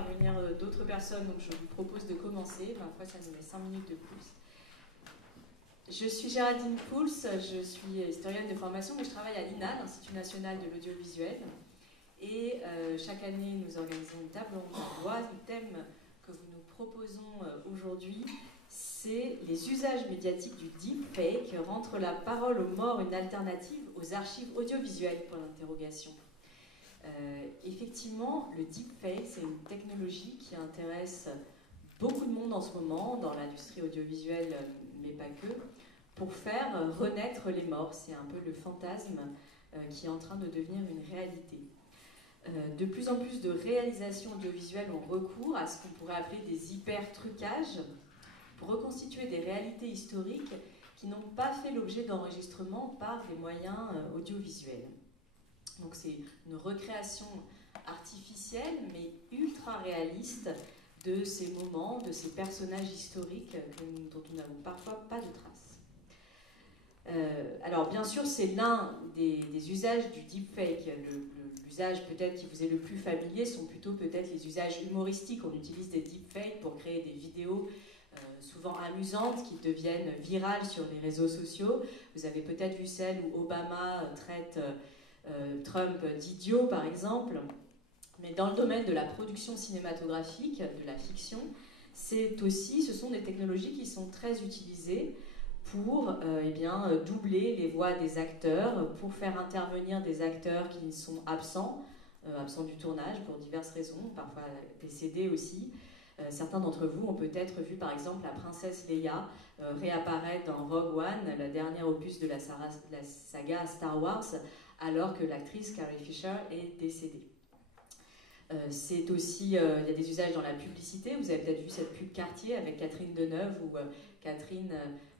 faire venir d'autres personnes, donc je vous propose de commencer. Ma foi, ça nous met 5 minutes de plus. Je suis Géraldine Pouls, je suis historienne de formation, mais je travaille à l'INA, l'Institut national de l'audiovisuel. Et chaque année, nous organisons une table ronde de voix. Le thème que nous nous proposons aujourd'hui, c'est les usages médiatiques du deepfake. Rentre la parole aux morts une alternative aux archives audiovisuelles pour l'interrogation. Effectivement, le deepfake, c'est une technologie qui intéresse beaucoup de monde en ce moment, dans l'industrie audiovisuelle, mais pas que, pour faire renaître les morts. C'est un peu le fantasme qui est en train de devenir une réalité. De plus en plus de réalisations audiovisuelles ont recours à ce qu'on pourrait appeler des hyper-trucages pour reconstituer des réalités historiques qui n'ont pas fait l'objet d'enregistrement par des moyens audiovisuels. Donc c'est une recréation artificielle mais ultra réaliste de ces moments, de ces personnages historiques dont nous n'avons parfois pas de traces. Alors bien sûr, c'est l'un des usages du deepfake. L'usage peut-être qui vous est le plus familier sont plutôt peut-être les usages humoristiques. On utilise des deepfakes pour créer des vidéos souvent amusantes qui deviennent virales sur les réseaux sociaux. Vous avez peut-être vu celle où Obama traite Trump d'idiot, par exemple. Mais dans le domaine de la production cinématographique, de la fiction, ce sont des technologies qui sont très utilisées pour doubler les voix des acteurs, pour faire intervenir des acteurs qui sont absents du tournage pour diverses raisons, parfois décédés aussi. Certains d'entre vous ont peut-être vu par exemple la princesse Leia réapparaître dans Rogue One, la dernière opus de la saga Star Wars, alors que l'actrice Carrie Fisher est décédée. C'est aussi, il y a des usages dans la publicité. Vous avez peut-être vu cette pub Cartier avec Catherine Deneuve, où Catherine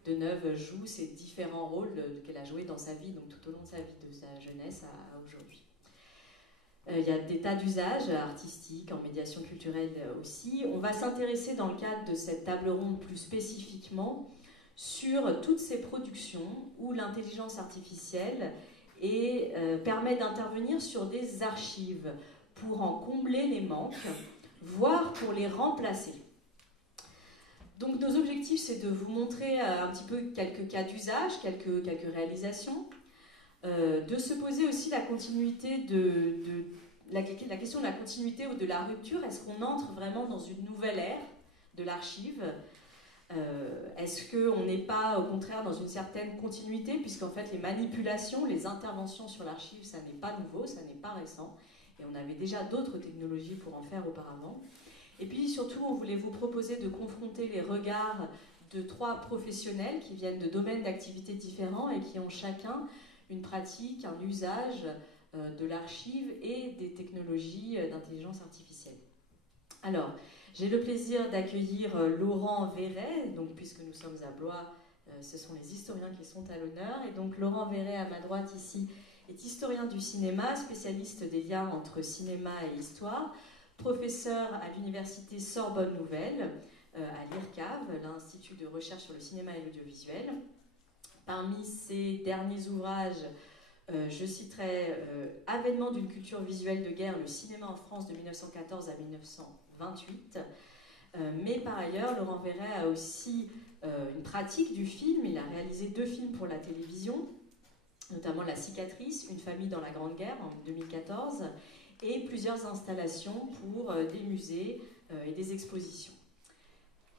Deneuve joue ses différents rôles qu'elle a joués dans sa vie, donc tout au long de sa vie, de sa jeunesse à aujourd'hui. Il y a des tas d'usages artistiques, en médiation culturelle aussi. On va s'intéresser dans le cadre de cette table ronde plus spécifiquement sur toutes ces productions où l'intelligence artificielle permet d'intervenir sur des archives pour en combler les manques, voire pour les remplacer. Donc nos objectifs, c'est de vous montrer un petit peu quelques cas d'usage, quelques réalisations, de se poser aussi la continuité la question de la continuité ou de la rupture. Est-ce qu'on entre vraiment dans une nouvelle ère de l'archive ? Est-ce qu'on n'est pas au contraire dans une certaine continuité, puisqu'en fait les manipulations, les interventions sur l'archive, ça n'est pas nouveau, ça n'est pas récent, et on avait déjà d'autres technologies pour en faire auparavant. Et puis surtout, on voulait vous proposer de confronter les regards de 3 professionnels qui viennent de domaines d'activités différents et qui ont chacun une pratique, un usage de l'archive et des technologies d'intelligence artificielle. Alors, j'ai le plaisir d'accueillir Laurent Verret, donc puisque nous sommes à Blois, ce sont les historiens qui sont à l'honneur. Et donc Laurent Verret, à ma droite ici, est historien du cinéma, spécialiste des liens entre cinéma et histoire, professeur à l'université Sorbonne Nouvelle, à l'IRCAV, l'Institut de recherche sur le cinéma et l'audiovisuel. Parmi ses derniers ouvrages, je citerai Avènement d'une culture visuelle de guerre, le cinéma en France de 1914 à 1928. Mais par ailleurs, Laurent Verret a aussi une pratique du film. Il a réalisé 2 films pour la télévision, notamment La Cicatrice, Une famille dans la Grande Guerre en 2014, et plusieurs installations pour des musées et des expositions.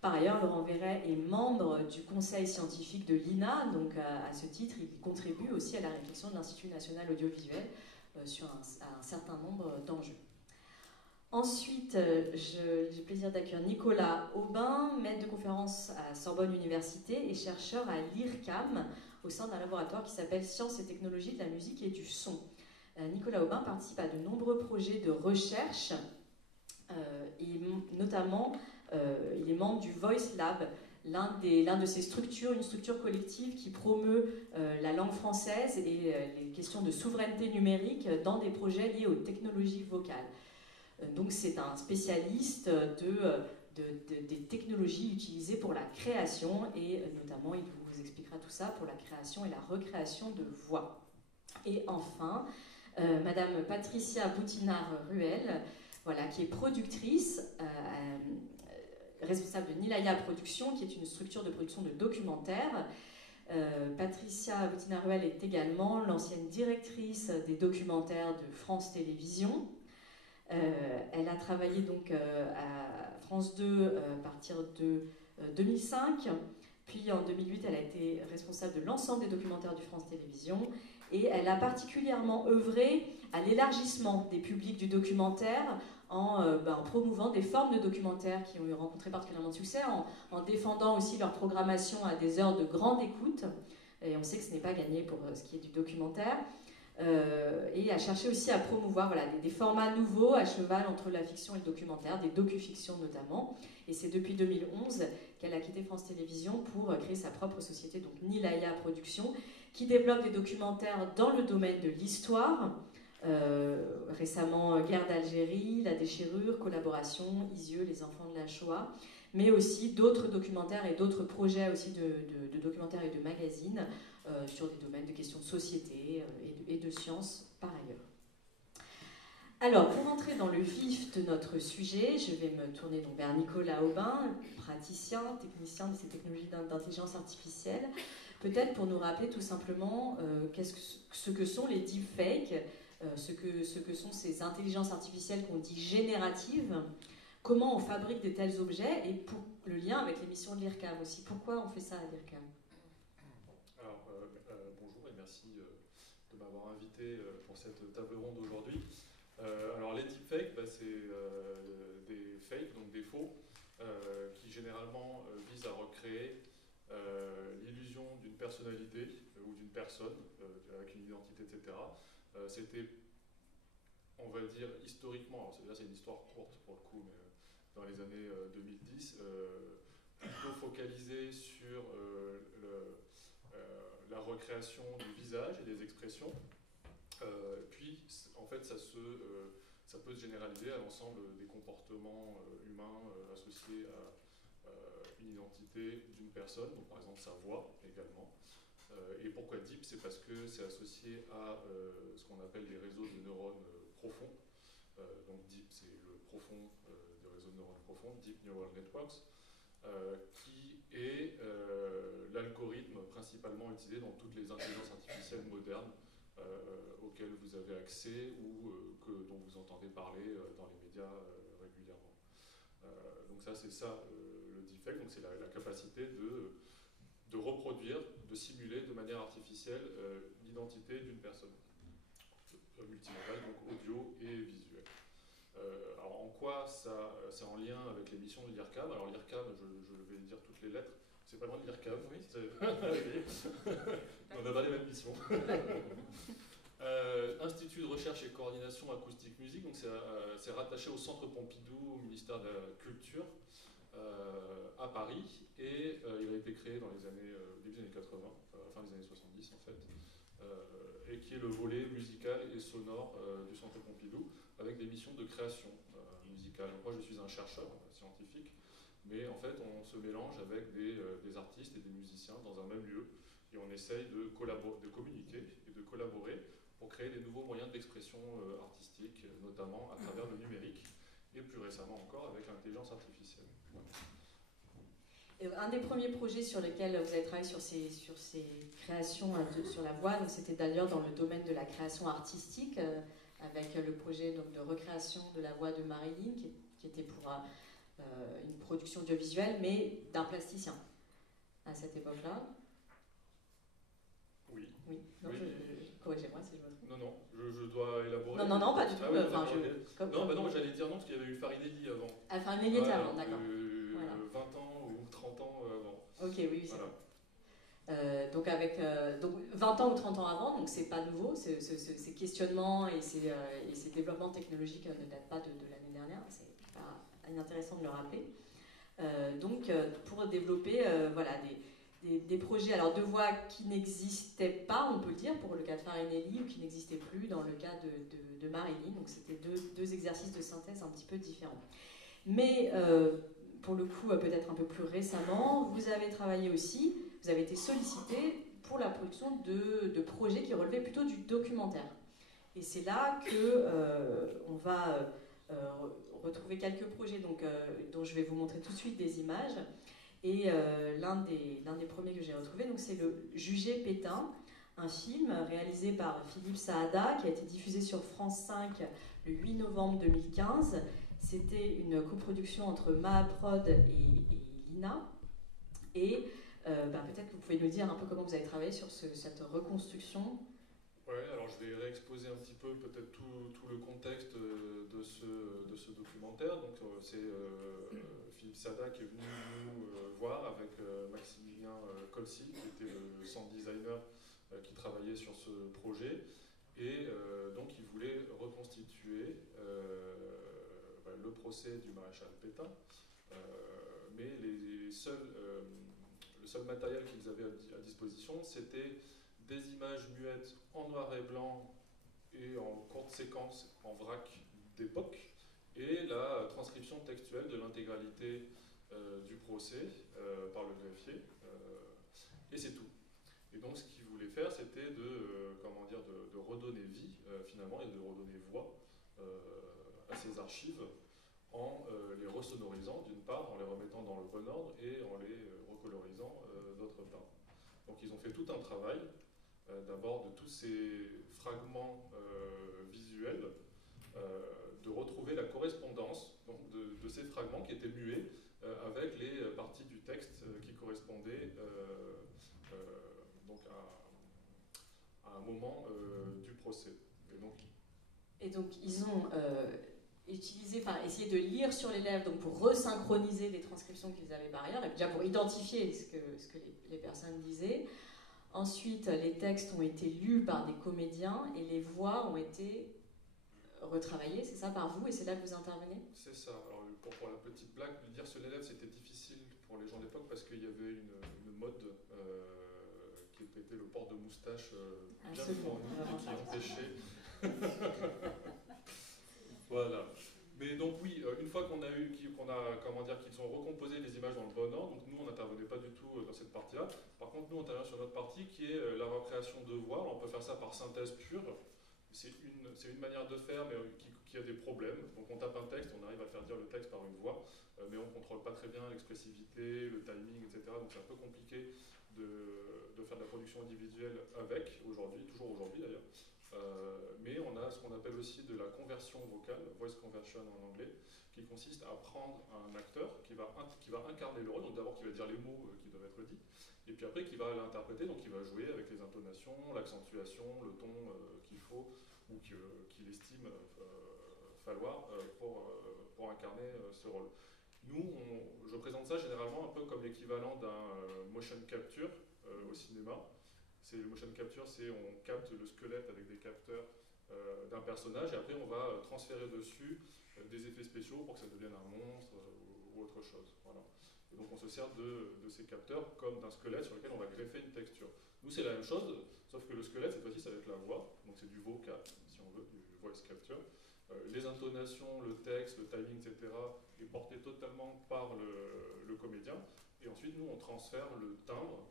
Par ailleurs, Laurent Verret est membre du conseil scientifique de l'INA, donc à ce titre, il contribue aussi à la réflexion de l'Institut national audiovisuel sur un certain nombre d'enjeux. Ensuite, j'ai le plaisir d'accueillir Nicolas Aubin, maître de conférence à Sorbonne Université et chercheur à l'IRCAM au sein d'un laboratoire qui s'appelle Sciences et technologies de la musique et du son. Nicolas Aubin participe à de nombreux projets de recherche et notamment il est membre du Voice Lab, l'un de ces structures, une structure collective qui promeut la langue française et les questions de souveraineté numérique dans des projets liés aux technologies vocales. Donc c'est un spécialiste des technologies utilisées pour la création et notamment il vous expliquera tout ça pour la création et la recréation de voix. Et enfin, Madame Patricia Boutinard-Ruel, voilà, qui est productrice, responsable de Nilaya Productions, qui est une structure de production de documentaires. Patricia Boutina-Ruel est également l'ancienne directrice des documentaires de France Télévisions. Elle a travaillé donc à France 2 à partir de 2005, puis en 2008 elle a été responsable de l'ensemble des documentaires du France Télévisions, et elle a particulièrement œuvré à l'élargissement des publics du documentaire en promouvant des formes de documentaires qui ont rencontré particulièrement de succès, en défendant aussi leur programmation à des heures de grande écoute, et on sait que ce n'est pas gagné pour ce qui est du documentaire, et à chercher aussi à promouvoir voilà, des formats nouveaux à cheval entre la fiction et le documentaire, des docu-fictions notamment, et c'est depuis 2011 qu'elle a quitté France Télévisions pour créer sa propre société, donc Nilaya Productions, qui développe des documentaires dans le domaine de l'histoire, récemment Guerre d'Algérie, La Déchirure, Collaboration, Isieux, Les Enfants de la Shoah, mais aussi d'autres documentaires et d'autres projets aussi de documentaires et de magazines sur des domaines de questions de société et de sciences par ailleurs. Alors, pour entrer dans le vif de notre sujet, je vais me tourner donc vers Nicolas Aubin, praticien, technicien de ces technologies d'intelligence artificielle, peut-être pour nous rappeler tout simplement ce que sont les deepfakes, ce que sont ces intelligences artificielles qu'on dit génératives, comment on fabrique de tels objets, et pour le lien avec l'émission de l'IRCAM aussi. Pourquoi on fait ça à l'IRCAM? Alors, bonjour et merci de m'avoir invité pour cette table ronde aujourd'hui. Alors, les deepfakes, c'est des fakes, donc des faux, qui généralement visent à recréer l'illusion d'une personnalité ou d'une personne avec une identité, etc. C'était, on va dire, historiquement, alors là c'est une histoire courte pour le coup, mais dans les années 2010, plutôt focalisé sur la recréation du visage et des expressions. Puis, en fait, ça peut se généraliser à l'ensemble des comportements humains associés à une identité d'une personne, donc par exemple sa voix également. Et pourquoi deep? C'est parce que c'est associé à ce qu'on appelle les réseaux de neurones profonds. Donc deep, c'est le profond des réseaux de neurones profonds, Deep Neural Networks, qui est l'algorithme principalement utilisé dans toutes les intelligences artificielles modernes auxquelles vous avez accès ou dont vous entendez parler dans les médias régulièrement. Donc ça, c'est ça le deepfake, donc c'est la capacité de reproduire, de simuler de manière artificielle l'identité d'une personne multimodale, donc audio et visuel. Alors en quoi c'est en lien avec l'émission de l'IRCAM? Alors l'IRCAM, je vais dire toutes les lettres, c'est pas loin de l'IRCAM, oui. On n'a pas les mêmes missions. Institut de recherche et coordination acoustique musique, donc c'est rattaché au Centre Pompidou, au ministère de la Culture, à Paris, et il a été créé dans les années, début des années 80, fin des années 70 en fait, et qui est le volet musical et sonore du Centre Pompidou, avec des missions de création musicale. Moi je suis un chercheur scientifique, mais en fait on se mélange avec des artistes et des musiciens dans un même lieu, et on essaye de communiquer et de collaborer pour créer des nouveaux moyens d'expression artistique, notamment à travers le numérique, et plus récemment encore avec l'intelligence artificielle. Un des premiers projets sur lesquels vous avez travaillé sur ces créations sur la voix, c'était d'ailleurs dans le domaine de la création artistique, avec le projet donc, de recréation de la voix de Marilyn, qui était pour une production audiovisuelle, mais d'un plasticien à cette époque-là. Oui. Oui. Non, oui. Corrigez-moi si je me trompe. Non, je dois élaborer. Non, pas du tout. Ah, oui, non, j'allais dire non, parce qu'il y avait eu Farinelli avant. Ah, Farinelli était avant, d'accord. Voilà. 20 ans ou 30 ans avant. Ok, oui, c'est voilà. Donc, avec 20 ans ou 30 ans avant, donc c'est pas nouveau, ces questionnements et ces développements technologiques ne datent pas de l'année dernière, c'est intéressant de le rappeler. Donc, pour développer voilà, des projets alors, de voix qui n'existaient pas, on peut le dire, pour le cas de Farinelli, ou qui n'existaient plus dans le cas de Marilyn. Donc c'était deux exercices de synthèse un petit peu différents. Mais pour le coup, peut-être un peu plus récemment, vous avez travaillé aussi, vous avez été sollicité pour la production de projets qui relevaient plutôt du documentaire. Et c'est là qu'on va retrouvé quelques projets dont je vais vous montrer tout de suite des images. Et l'un des premiers que j'ai retrouvé, c'est le Jugé Pétain, un film réalisé par Philippe Saada qui a été diffusé sur France 5 le 8 novembre 2015. C'était une coproduction entre Mahaprod et l'INA. Et peut-être que vous pouvez nous dire un peu comment vous avez travaillé sur cette reconstruction. Oui, alors je vais réexposer un petit peu peut-être tout le contexte de ce documentaire. Donc c'est Philippe Sada qui est venu nous voir avec Maximilien Colsi, qui était le sound designer qui travaillait sur ce projet. Et donc il voulait reconstituer le procès du maréchal Pétain. Mais le seul matériel qu'ils avaient à disposition, c'était des images muettes en noir et blanc et en courte séquence en vrac d'époque, et la transcription textuelle de l'intégralité du procès par le greffier, et c'est tout. Et donc ce qu'il voulait faire, c'était de redonner vie finalement, et de redonner voix à ces archives en les resonorisant d'une part, en les remettant dans le bon ordre et en les recolorisant d'autre part. Donc ils ont fait tout un travail d'abord de tous ces fragments visuels, de retrouver la correspondance de ces fragments qui étaient muets avec les parties du texte qui correspondaient à un moment du procès. Et donc ils ont essayé de lire sur les lèvres pour resynchroniser les transcriptions qu'ils avaient par ailleurs, et déjà pour identifier ce que les personnes disaient. Ensuite, les textes ont été lus par des comédiens et les voix ont été retravaillées, c'est ça, par vous, et c'est là que vous intervenez? C'est ça. Alors, pour la petite blague, lire sur les lèvres, c'était difficile pour les gens d'époque parce qu'il y avait une mode qui était le port de moustache bien fourni et qui empêchait. Voilà. Mais donc oui, une fois qu'ils ont recomposé les images dans le bon ordre, donc nous on n'intervenait pas du tout dans cette partie-là. Par contre, nous on intervient sur notre partie qui est la recréation de voix. Alors, on peut faire ça par synthèse pure. C'est une manière de faire, mais qui a des problèmes. Donc on tape un texte, on arrive à faire dire le texte par une voix, mais on ne contrôle pas très bien l'expressivité, le timing, etc. Donc c'est un peu compliqué de faire de la production individuelle avec, toujours aujourd'hui d'ailleurs. Mais on a ce qu'on appelle aussi de la conversion vocale, voice conversion en anglais, qui consiste à prendre un acteur qui va incarner le rôle, donc d'abord qui va dire les mots qui doivent être dits, et puis après qui va l'interpréter, donc qui va jouer avec les intonations, l'accentuation, le ton qu'il faut ou qu'il estime falloir pour incarner ce rôle. Nous, je présente ça généralement un peu comme l'équivalent d'un motion capture au cinéma. Le motion capture, on capte le squelette avec des capteurs d'un personnage, et après on va transférer dessus des effets spéciaux pour que ça devienne un monstre ou autre chose. Voilà. Et donc on se sert de ces capteurs comme d'un squelette sur lequel on va greffer une texture. Nous c'est la même chose, sauf que le squelette cette fois-ci ça va être la voix, donc c'est du vocal si on veut, du voice capture. Les intonations, le texte, le timing, etc. est porté totalement par le comédien, et ensuite nous on transfère le timbre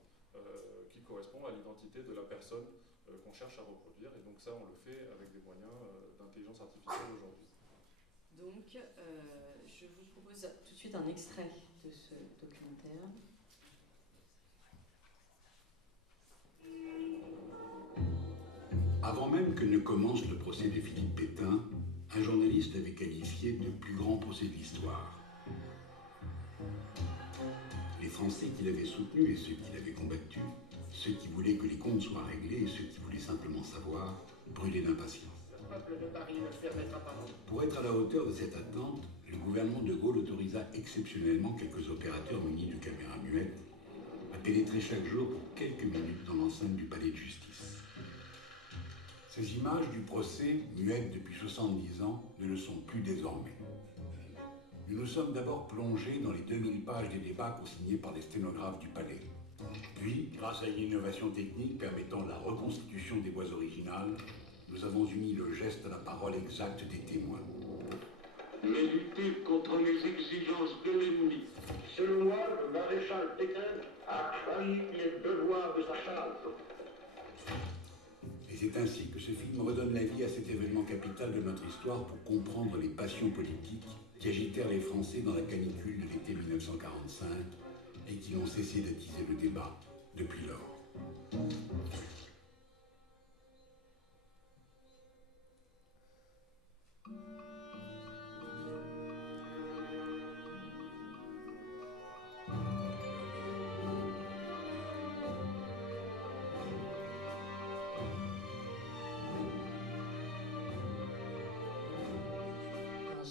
qui correspond à l'identité de la personne qu'on cherche à reproduire, et donc ça on le fait avec des moyens d'intelligence artificielle aujourd'hui. Donc je vous propose tout de suite un extrait de ce documentaire. Avant même que ne commence le procès de Philippe Pétain, un journaliste avait qualifié de plus grand procès de l'histoire. Les Français qui l'avaient soutenu et ceux qui l'avaient combattu, ceux qui voulaient que les comptes soient réglés et ceux qui voulaient simplement savoir, brûlaient d'impatience. Pour être à la hauteur de cette attente, le gouvernement de Gaulle autorisa exceptionnellement quelques opérateurs munis de caméras muettes à pénétrer chaque jour pour quelques minutes dans l'enceinte du palais de justice. Ces images du procès, muettes depuis 70 ans, ne le sont plus désormais. Nous nous sommes d'abord plongés dans les 2000 pages des débats consignés par les sténographes du palais. Puis, grâce à une innovation technique permettant la reconstitution des voix originales, nous avons uni le geste à la parole exacte des témoins. Mais lutter contre les exigences de l'ennemi. Selon moi, le maréchal Pétain a trahi les devoirs de sa charte. Les c'est ainsi que ce film redonne la vie à cet événement capital de notre histoire pour comprendre les passions politiques qui agitèrent les Français dans la canicule de l'été 1945 et qui n'ont cessé d'attiser le débat depuis lors.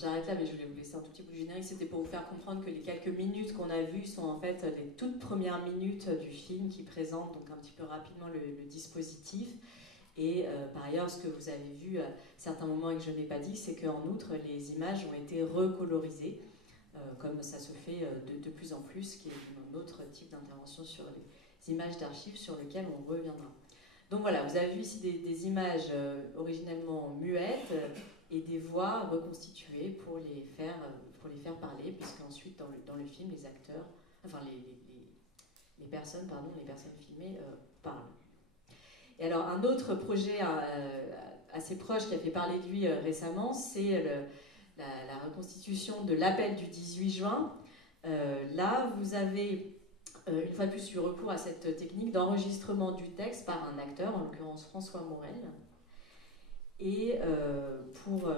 J'arrête là, mais je voulais vous laisser un tout petit peu du générique. C'était pour vous faire comprendre que les quelques minutes qu'on a vues sont en fait les toutes premières minutes du film qui présentent donc un petit peu rapidement le dispositif. Et par ailleurs, ce que vous avez vu à certains moments et que je n'ai pas dit, c'est qu'en outre, les images ont été recolorisées, comme ça se fait de plus en plus, qui est un autre type d'intervention sur les images d'archives sur lequel on reviendra. Donc voilà, vous avez vu ici des images originellement muettes et des voix reconstituées pour les faire parler, puisqu'ensuite dans le film, les acteurs, enfin les personnes filmées parlent. Et alors un autre projet assez proche qui a fait parler de lui récemment, c'est la reconstitution de l'appel du 18 juin. Là, vous avez une fois de plus eu recours à cette technique d'enregistrement du texte par un acteur, en l'occurrence François Morel, et pour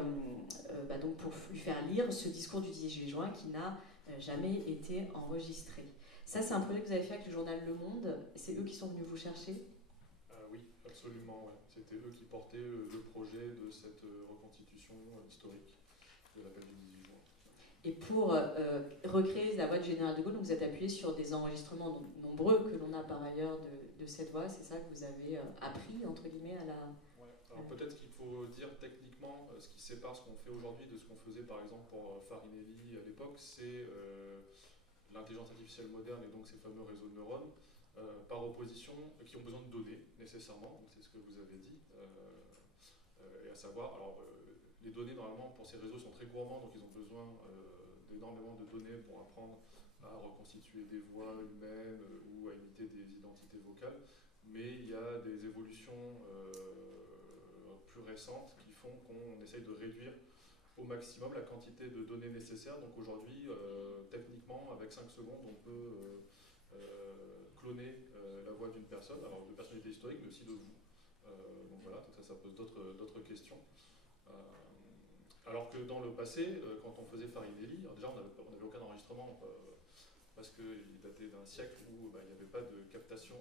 lui faire lire ce discours du 18 juin qui n'a jamais été enregistré. Ça, c'est un projet que vous avez fait avec le journal Le Monde. C'est eux qui sont venus vous chercher? Oui, absolument. Ouais. C'était eux qui portaient le projet de cette reconstitution historique de l'appel du 18 juin. Et pour recréer la voix du général de Gaulle, vous êtes appuyé sur des enregistrements nombreux que l'on a par ailleurs de cette voix. C'est ça que vous avez appris, entre guillemets, à la... Ouais. Alors peut-être qu'il faut dire techniquement ce qui sépare ce qu'on fait aujourd'hui de ce qu'on faisait par exemple pour Farinelli à l'époque, c'est l'intelligence artificielle moderne et donc ces fameux réseaux de neurones, par opposition, qui ont besoin de données nécessairement, donc c'est ce que vous avez dit, et à savoir, alors les données normalement pour ces réseaux sont très gourmands, donc ils ont besoin d'énormément de données pour apprendre à reconstituer des voix humaines ou à imiter des identités vocales, mais il y a des évolutions plus récentes qui font qu'on essaye de réduire au maximum la quantité de données nécessaires. Donc aujourd'hui, techniquement, avec 5 secondes, on peut cloner la voix d'une personne, alors de personnalité historique, mais aussi de vous. Donc voilà, donc ça pose d'autres questions. Alors que dans le passé, quand on faisait Farinelli, alors déjà on n'avait aucun enregistrement parce qu'il datait d'un siècle où il n'y avait pas de captation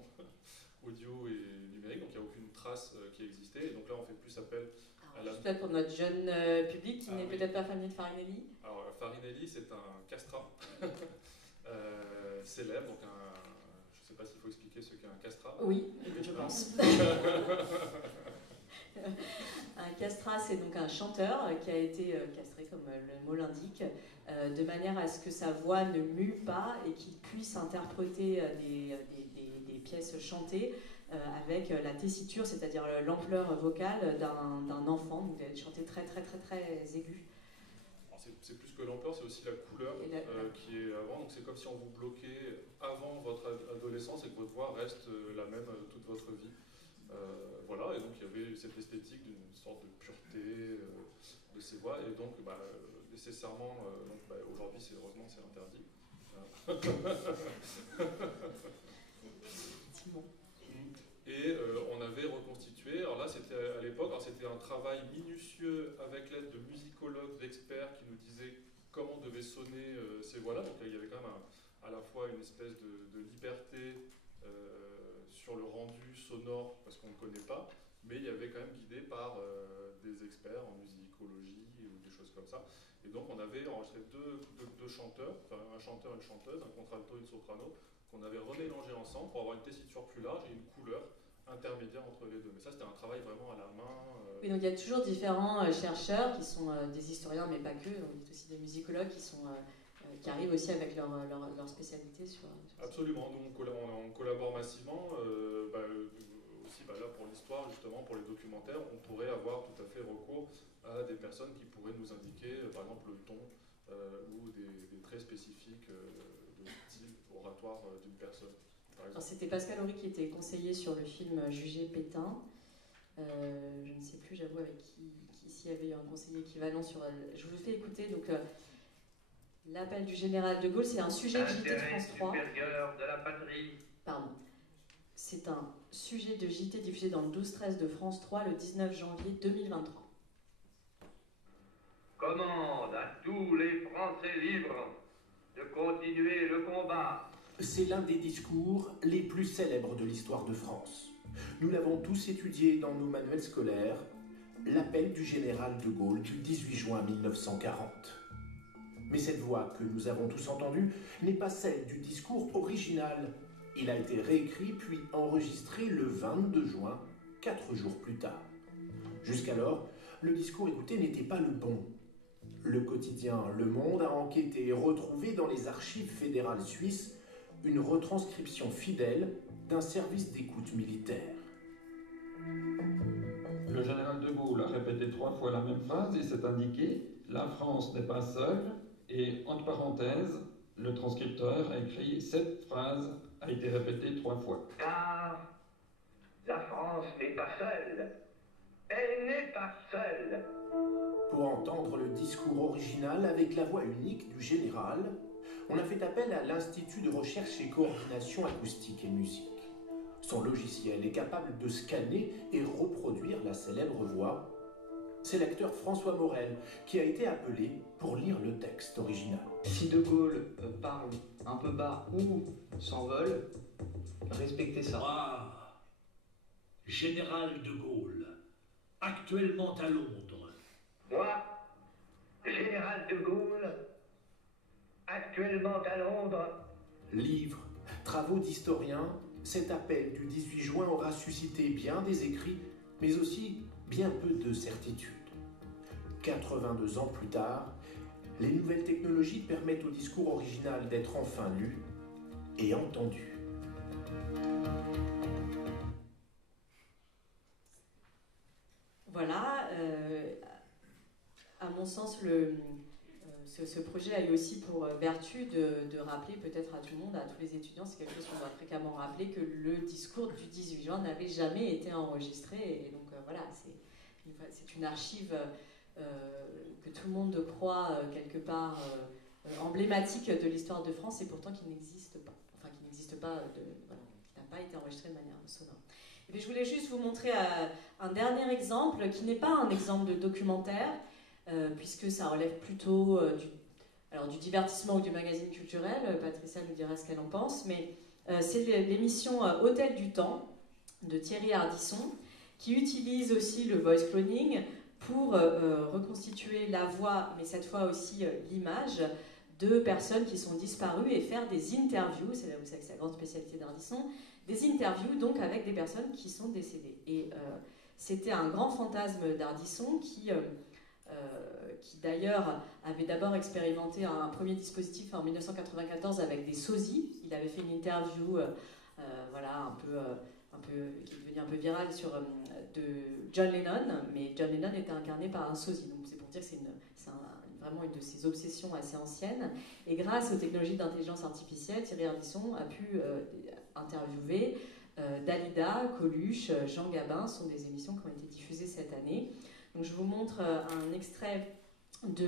audio et numérique, donc il n'y a aucune trace qui existait. Et donc là on fait plus appel à la... Peut-être pour notre jeune public qui n'est peut-être pas familier de Farinelli. Alors Farinelli, c'est un castrat célèbre, donc je ne sais pas s'il faut expliquer ce qu'est un castrat. Oui, je pense. Un castrat, c'est donc un chanteur qui a été castré, comme le mot l'indique, de manière à ce que sa voix ne mue pas et qu'il puisse interpréter des pièces chantées avec la tessiture, c'est-à-dire l'ampleur vocale d'un enfant, donc d'être chanté très très très très aigu. C'est plus que l'ampleur, c'est aussi la couleur qui est avant. Donc c'est comme si on vous bloquait avant votre adolescence et que votre voix reste la même toute votre vie. Voilà, et donc il y avait cette esthétique d'une sorte de pureté de ces voix, et donc nécessairement, aujourd'hui heureusement c'est interdit. Et on avait reconstitué, alors là c'était à l'époque, c'était un travail minutieux avec l'aide de musicologues, d'experts qui nous disaient comment devaient sonner ces voix-là, donc il y avait quand même à la fois une espèce de liberté sur le rendu sonore, parce qu'on ne connaît pas, mais il y avait quand même guidé par des experts en musicologie ou des choses comme ça. Et donc on avait enregistré deux chanteurs, enfin un chanteur et une chanteuse, un contralto et une soprano, qu'on avait remélangé ensemble pour avoir une tessiture plus large et une couleur intermédiaire entre les deux. Mais ça c'était un travail vraiment à la main. Oui, donc il y a toujours différents chercheurs qui sont des historiens, mais pas que, donc il y a aussi des musicologues qui arrivent aussi avec leur spécialité sur Absolument, nous on collabore massivement, aussi là pour l'histoire, justement pour les documentaires, on pourrait avoir tout à fait recours à des personnes qui pourraient nous indiquer par exemple le ton ou des traits spécifiques de style oratoire d'une personne. C'était Pascal Horry qui était conseiller sur le film Jugé Pétain. je ne sais plus, j'avoue, avec qui s'il y avait eu un conseiller équivalent sur... je vous le fais écouter, donc l'appel du général de Gaulle, c'est un sujet de JT de France 3. Supérieur de la patrie. Pardon. C'est un sujet de JT diffusé dans le 12-13 de France 3 le 19 janvier 2023. Commande à tous les Français libres de continuer le combat. C'est l'un des discours les plus célèbres de l'histoire de France. Nous l'avons tous étudié dans nos manuels scolaires, l'appel du général de Gaulle du 18 juin 1940. Mais cette voix que nous avons tous entendue n'est pas celle du discours original. Il a été réécrit puis enregistré le 22 juin, 4 jours plus tard. Jusqu'alors, le discours écouté n'était pas le bon. Le quotidien Le Monde a enquêté et retrouvé dans les archives fédérales suisses une retranscription fidèle d'un service d'écoute militaire. Le général de Gaulle a répété 3 fois la même phrase et s'est indiqué « La France n'est pas seule » et entre parenthèses, le transcripteur a écrit « Cette phrase a été répétée 3 fois ». Car la France n'est pas seule. Elle n'est pas seule. Pour entendre le discours original avec la voix unique du général, on a fait appel à l'Institut de recherche et coordination acoustique et musique. Son logiciel est capable de scanner et reproduire la célèbre voix. C'est l'acteur François Morel qui a été appelé pour lire le texte original. Si De Gaulle parle un peu bas ou s'envole, respectez ça. Moi, général de Gaulle, actuellement à Londres. Moi, général de Gaulle, actuellement à Londres. Livres, travaux d'historiens, cet appel du 18 juin aura suscité bien des écrits, mais aussi bien peu de certitudes. 82 ans plus tard, les nouvelles technologies permettent au discours original d'être enfin lu et entendu. Voilà, à mon sens, ce projet a eu aussi pour vertu de rappeler peut-être à tout le monde, à tous les étudiants, c'est quelque chose qu'on doit fréquemment rappeler, que le discours du 18 juin n'avait jamais été enregistré. Et donc voilà, c'est une archive que tout le monde croit quelque part emblématique de l'histoire de France et pourtant qui n'existe pas. Enfin, qui n'existe pas, voilà, qui n'a pas été enregistré de manière sonore. Et puis je voulais juste vous montrer un dernier exemple qui n'est pas un exemple de documentaire, puisque ça relève plutôt du divertissement ou du magazine culturel. Patricia nous dira ce qu'elle en pense, mais c'est l'émission Hôtel du Temps de Thierry Ardisson, qui utilise aussi le voice cloning pour reconstituer la voix, mais cette fois aussi l'image, de personnes qui sont disparues et faire des interviews, c'est là où c'est la grande spécialité d'Ardisson, des interviews donc avec des personnes qui sont décédées. Et c'était un grand fantasme d'Ardisson qui d'ailleurs avait d'abord expérimenté un premier dispositif en 1994 avec des sosies. Il avait fait une interview voilà, qui est devenue un peu virale de John Lennon, mais John Lennon était incarné par un sosie. Donc c'est pour dire que c'est vraiment une de ses obsessions assez anciennes. Et grâce aux technologies d'intelligence artificielle, Thierry Ardisson a pu interviewer Dalida, Coluche, Jean Gabin. Ce sont des émissions qui ont été diffusées cette année. Donc je vous montre un extrait de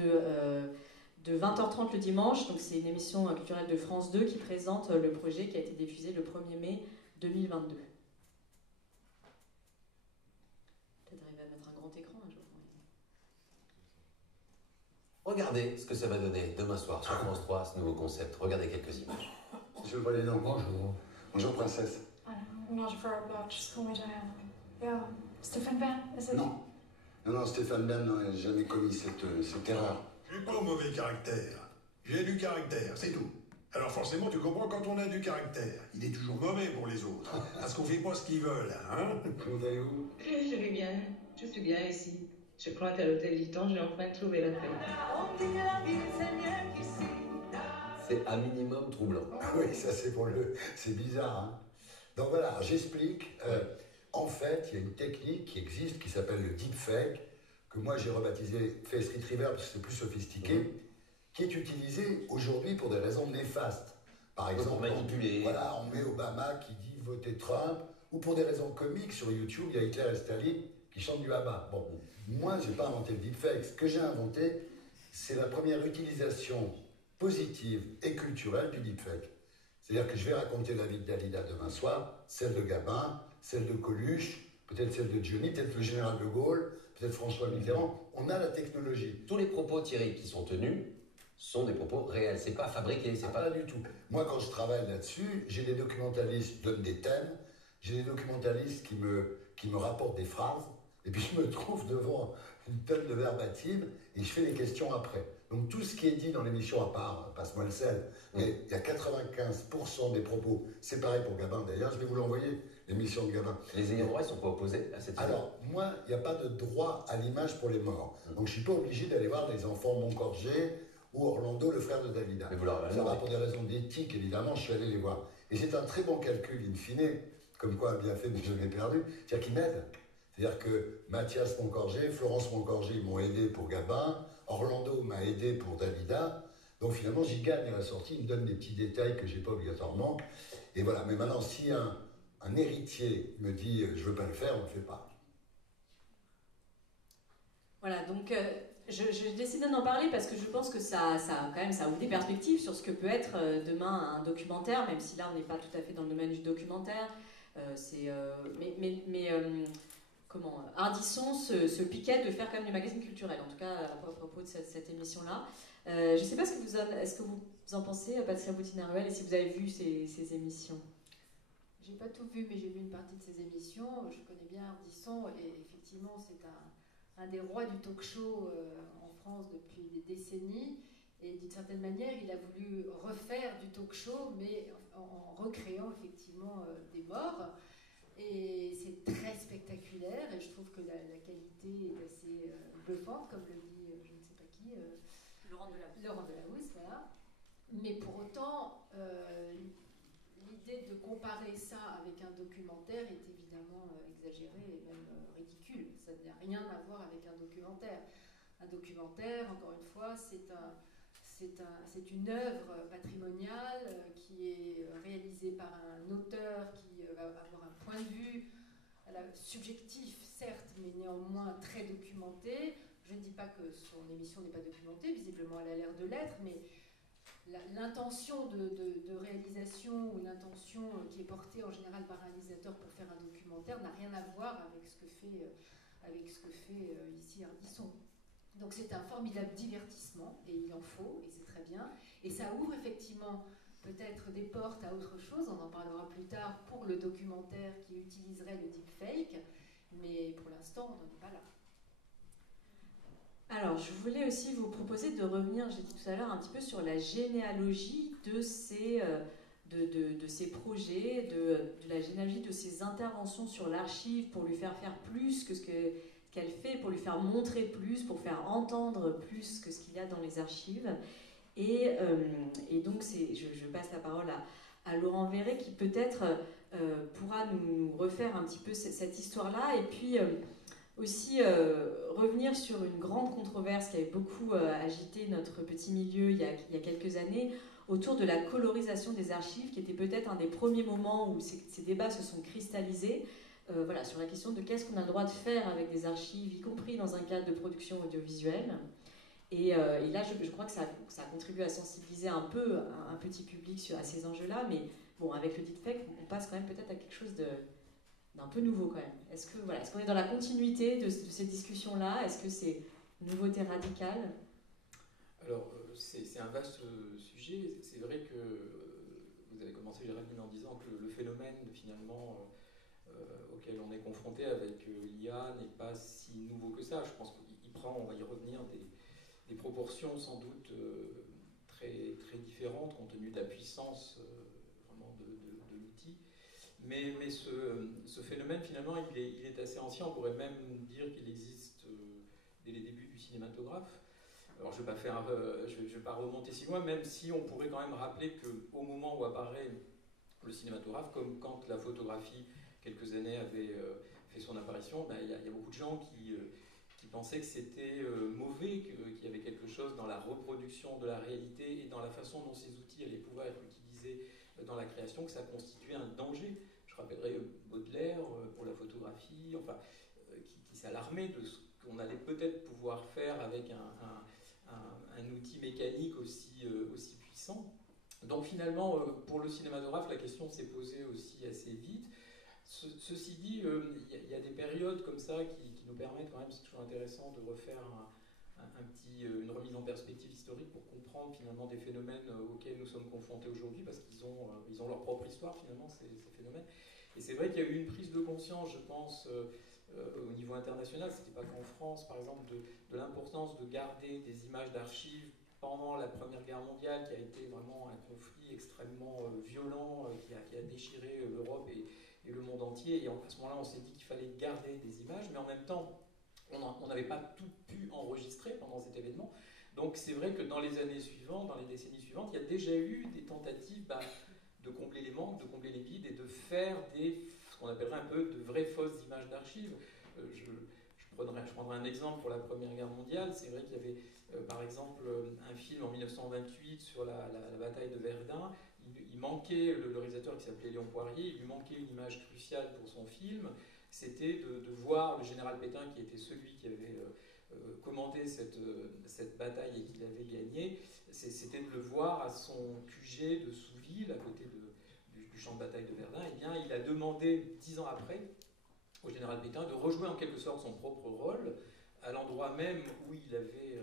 20h30 le dimanche. Donc c'est une émission culturelle de France 2 qui présente le projet qui a été diffusé le 1er mai 2022. Peut-être arriver à mettre un grand écran un jour. Regardez ce que ça va donner demain soir sur France 3, ce nouveau concept. Regardez quelques images. Monsieur le Président, bonjour. Bonjour, princesse. Not for a blood, just call me Diana. Yeah, Stéphane Bern, is it? Non. Non, Stéphane Bern n'a jamais commis cette erreur. Je n'ai pas un mauvais caractère. J'ai du caractère, c'est tout. Alors forcément, tu comprends quand on a du caractère. Il est toujours mauvais pour les autres. Parce qu'on fait pas ce qu'ils veulent, hein? Comment allez-vous? Je vais bien. Je suis bien ici. Je crois qu'à l'hôtel du Temps, j'ai enfin trouvé la paix. C'est un minimum troublant. Ah oui, ça c'est bizarre, hein? Donc voilà, j'explique. En fait, il y a une technique qui existe qui s'appelle le deepfake, que moi j'ai rebaptisé Face Retriever parce que c'est plus sophistiqué, qui est utilisé aujourd'hui pour des raisons néfastes. Par exemple, pour manipuler. On met Obama qui dit voter Trump, ou pour des raisons comiques sur YouTube, il y a Hitler et Staline qui chantent du ABBA. Bon, moi, je n'ai pas inventé le deepfake. Ce que j'ai inventé, c'est la première utilisation positive et culturelle du deepfake. C'est-à-dire que je vais raconter la vie de Dalida demain soir, celle de Gabin, celle de Coluche, peut-être celle de Johnny, peut-être le général de Gaulle, peut-être François Mitterrand. On a la technologie. Tous les propos, Thierry, qui sont tenus sont des propos réels. C'est pas fabriqué, c'est pas du tout. Moi, quand je travaille là-dessus, j'ai des documentalistes qui donnent des thèmes, j'ai des documentalistes qui me rapportent des phrases, et puis je me trouve devant une tonne de verbatim et je fais des questions après. Donc tout ce qui est dit dans l'émission, à part Passe-moi le sel, mais il y a 95% des propos, c'est pareil pour Gabin d'ailleurs, je vais vous l'envoyer, l'émission de Gabin. Les ayants droit, ils ne sont pas opposés à cette idée? Alors, moi, il n'y a pas de droit à l'image pour les morts. Donc je ne suis pas obligé d'aller voir les enfants Moncorgé ou Orlando, le frère de Dalida. Ça va pour des raisons d'éthique, évidemment, je suis allé les voir. Et c'est un très bon calcul, in fine, comme quoi bien fait, mais je l'ai perdu, c'est-à-dire qu'il m'aide. C'est-à-dire que Mathias Moncorgé, Florence Moncorgé m'ont aidé pour Gabin, Orlando m'a aidé pour Dalida. Donc finalement, j'y gagne à la sortie, il me donne des petits détails que je n'ai pas obligatoirement. Et voilà, mais maintenant, si un héritier me dit « je ne veux pas le faire », on ne le fait pas. Voilà, donc je décidé d'en parler parce que je pense que ça ouvre des perspectives sur ce que peut être demain un documentaire, même si là on n'est pas tout à fait dans le domaine du documentaire. Ardisson se piquait de faire quand même du magazine culturel, en tout cas à propos de cette émission-là. Je ne sais pas ce que vous en pensez, Patricia Boutine-Ruel, et si vous avez vu ces émissions. J'ai pas tout vu, mais j'ai vu une partie de ces émissions. Je connais bien Ardisson, et effectivement, c'est un des rois du talk-show en France depuis des décennies. Et d'une certaine manière, il a voulu refaire du talk-show, mais en recréant effectivement des morts. Et c'est très spectaculaire, et je trouve que la qualité est assez bluffante, comme le dit je ne sais pas qui, Laurent Delahousse, voilà. Mais pour autant, l'idée de comparer ça avec un documentaire est évidemment exagérée et même ridicule. Ça n'a rien à voir avec un documentaire. Un documentaire, encore une fois, c'est une œuvre patrimoniale qui est réalisée par un auteur qui va avoir un point de vue subjectif, certes, mais néanmoins très documenté. Je ne dis pas que son émission n'est pas documentée, visiblement elle a l'air de l'être, mais l'intention de réalisation ou l'intention qui est portée en général par un réalisateur pour faire un documentaire n'a rien à voir avec ce que fait ici Ardisson. Donc c'est un formidable divertissement, et il en faut, et c'est très bien. Et ça ouvre effectivement peut-être des portes à autre chose, on en parlera plus tard pour le documentaire qui utiliserait le deepfake, mais pour l'instant on n'en est pas là. Alors, je voulais aussi vous proposer de revenir, j'ai dit tout à l'heure, un petit peu sur la généalogie de ces projets, de la généalogie de ces interventions sur l'archive pour lui faire plus que ce qu'elle fait, pour lui faire montrer plus, pour faire entendre plus que ce qu'il y a dans les archives. Et donc, je passe la parole à Laurent Verret qui peut-être pourra nous refaire un petit peu cette histoire-là, et puis aussi revenir sur une grande controverse qui avait beaucoup agité notre petit milieu il y a quelques années, autour de la colorisation des archives, qui était peut-être un des premiers moments où ces débats se sont cristallisés, sur la question de qu'est-ce qu'on a le droit de faire avec des archives, y compris dans un cadre de production audiovisuelle. Et là, je crois que ça a contribué à sensibiliser un peu un petit public à ces enjeux-là, mais bon, avec le deepfake, on passe quand même peut-être à quelque chose d'un peu nouveau quand même. Est-ce qu'on est dans la continuité de ces discussions-là? Est-ce que c'est une nouveauté radicale? Alors, c'est un vaste sujet. C'est vrai que vous avez commencé, Géraldine, en disant que le phénomène, finalement, auquel on est confronté avec l'IA n'est pas si nouveau que ça. Je pense qu'il prend, on va y revenir, des proportions sans doute très, très différentes, compte tenu de la puissance vraiment de l'outil. Mais ce phénomène, finalement, il est assez ancien. On pourrait même dire qu'il existe dès les débuts du cinématographe. Alors, je ne vais pas remonter si loin, même si on pourrait quand même rappeler qu'au moment où apparaît le cinématographe, comme quand la photographie, quelques années, avait fait son apparition, il y a beaucoup de gens qui pensaient que c'était mauvais, qu'il y avait quelque chose dans la reproduction de la réalité et dans la façon dont ces outils allaient pouvoir être utilisés dans la création, que ça constituait un danger. Je rappellerai Baudelaire pour la photographie, enfin, qui s'alarmaient de ce qu'on allait peut-être pouvoir faire avec un outil mécanique aussi puissant. Donc finalement, pour le cinématographe, la question s'est posée aussi assez vite. Ceci dit, il y a des périodes comme ça qui nous permettent quand même, c'est toujours intéressant de refaire une remise en perspective historique pour comprendre finalement des phénomènes auxquels nous sommes confrontés aujourd'hui, parce qu'ils ont leur propre histoire finalement, ces phénomènes. Et c'est vrai qu'il y a eu une prise de conscience, je pense, au niveau international, c'était pas qu'en France par exemple, de l'importance de garder des images d'archives pendant la Première Guerre mondiale, qui a été vraiment un conflit extrêmement violent, qui a déchiré l'Europe et le monde entier. Et à ce moment-là, on s'est dit qu'il fallait garder des images, mais en même temps, on n'avait pas tout pu enregistrer pendant cet événement. Donc c'est vrai que dans les années suivantes, dans les décennies suivantes, il y a déjà eu des tentatives de combler les manques, de combler les vides et de faire ce qu'on appellerait un peu de vraies fausses images d'archives. Je prendrai un exemple pour la Première Guerre mondiale. C'est vrai qu'il y avait par exemple un film en 1928 sur la bataille de Verdun. Il manquait, le réalisateur qui s'appelait Léon Poirier, il lui manquait une image cruciale pour son film. C'était de voir le général Pétain, qui était celui qui avait commandé cette bataille et qui l'avait gagnée. C'était de le voir à son QG de Souville, à côté du champ de bataille de Verdun. Et bien, il a demandé 10 ans après au général Pétain de rejouer en quelque sorte son propre rôle à l'endroit même où il avait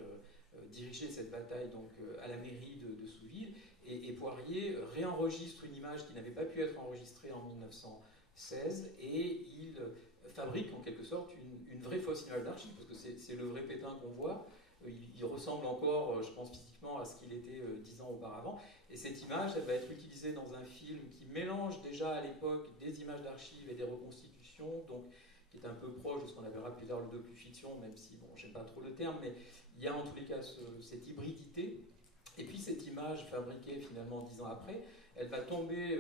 dirigé cette bataille, donc à la mairie de Souville. Et Poirier réenregistre une image qui n'avait pas pu être enregistrée en 1916 et il fabrique en quelque sorte une vraie fausse image d'archive, parce que c'est le vrai Pétain qu'on voit. Il ressemble encore, je pense, physiquement à ce qu'il était 10 ans auparavant. Et cette image, elle va être utilisée dans un film qui mélange déjà à l'époque des images d'archives et des reconstitutions, donc qui est un peu proche de ce qu'on appellera plus tard le docu-fiction, même si, bon, j'aime pas trop le terme, mais il y a en tous les cas cette hybridité. Et puis cette image fabriquée finalement 10 ans après, elle va tomber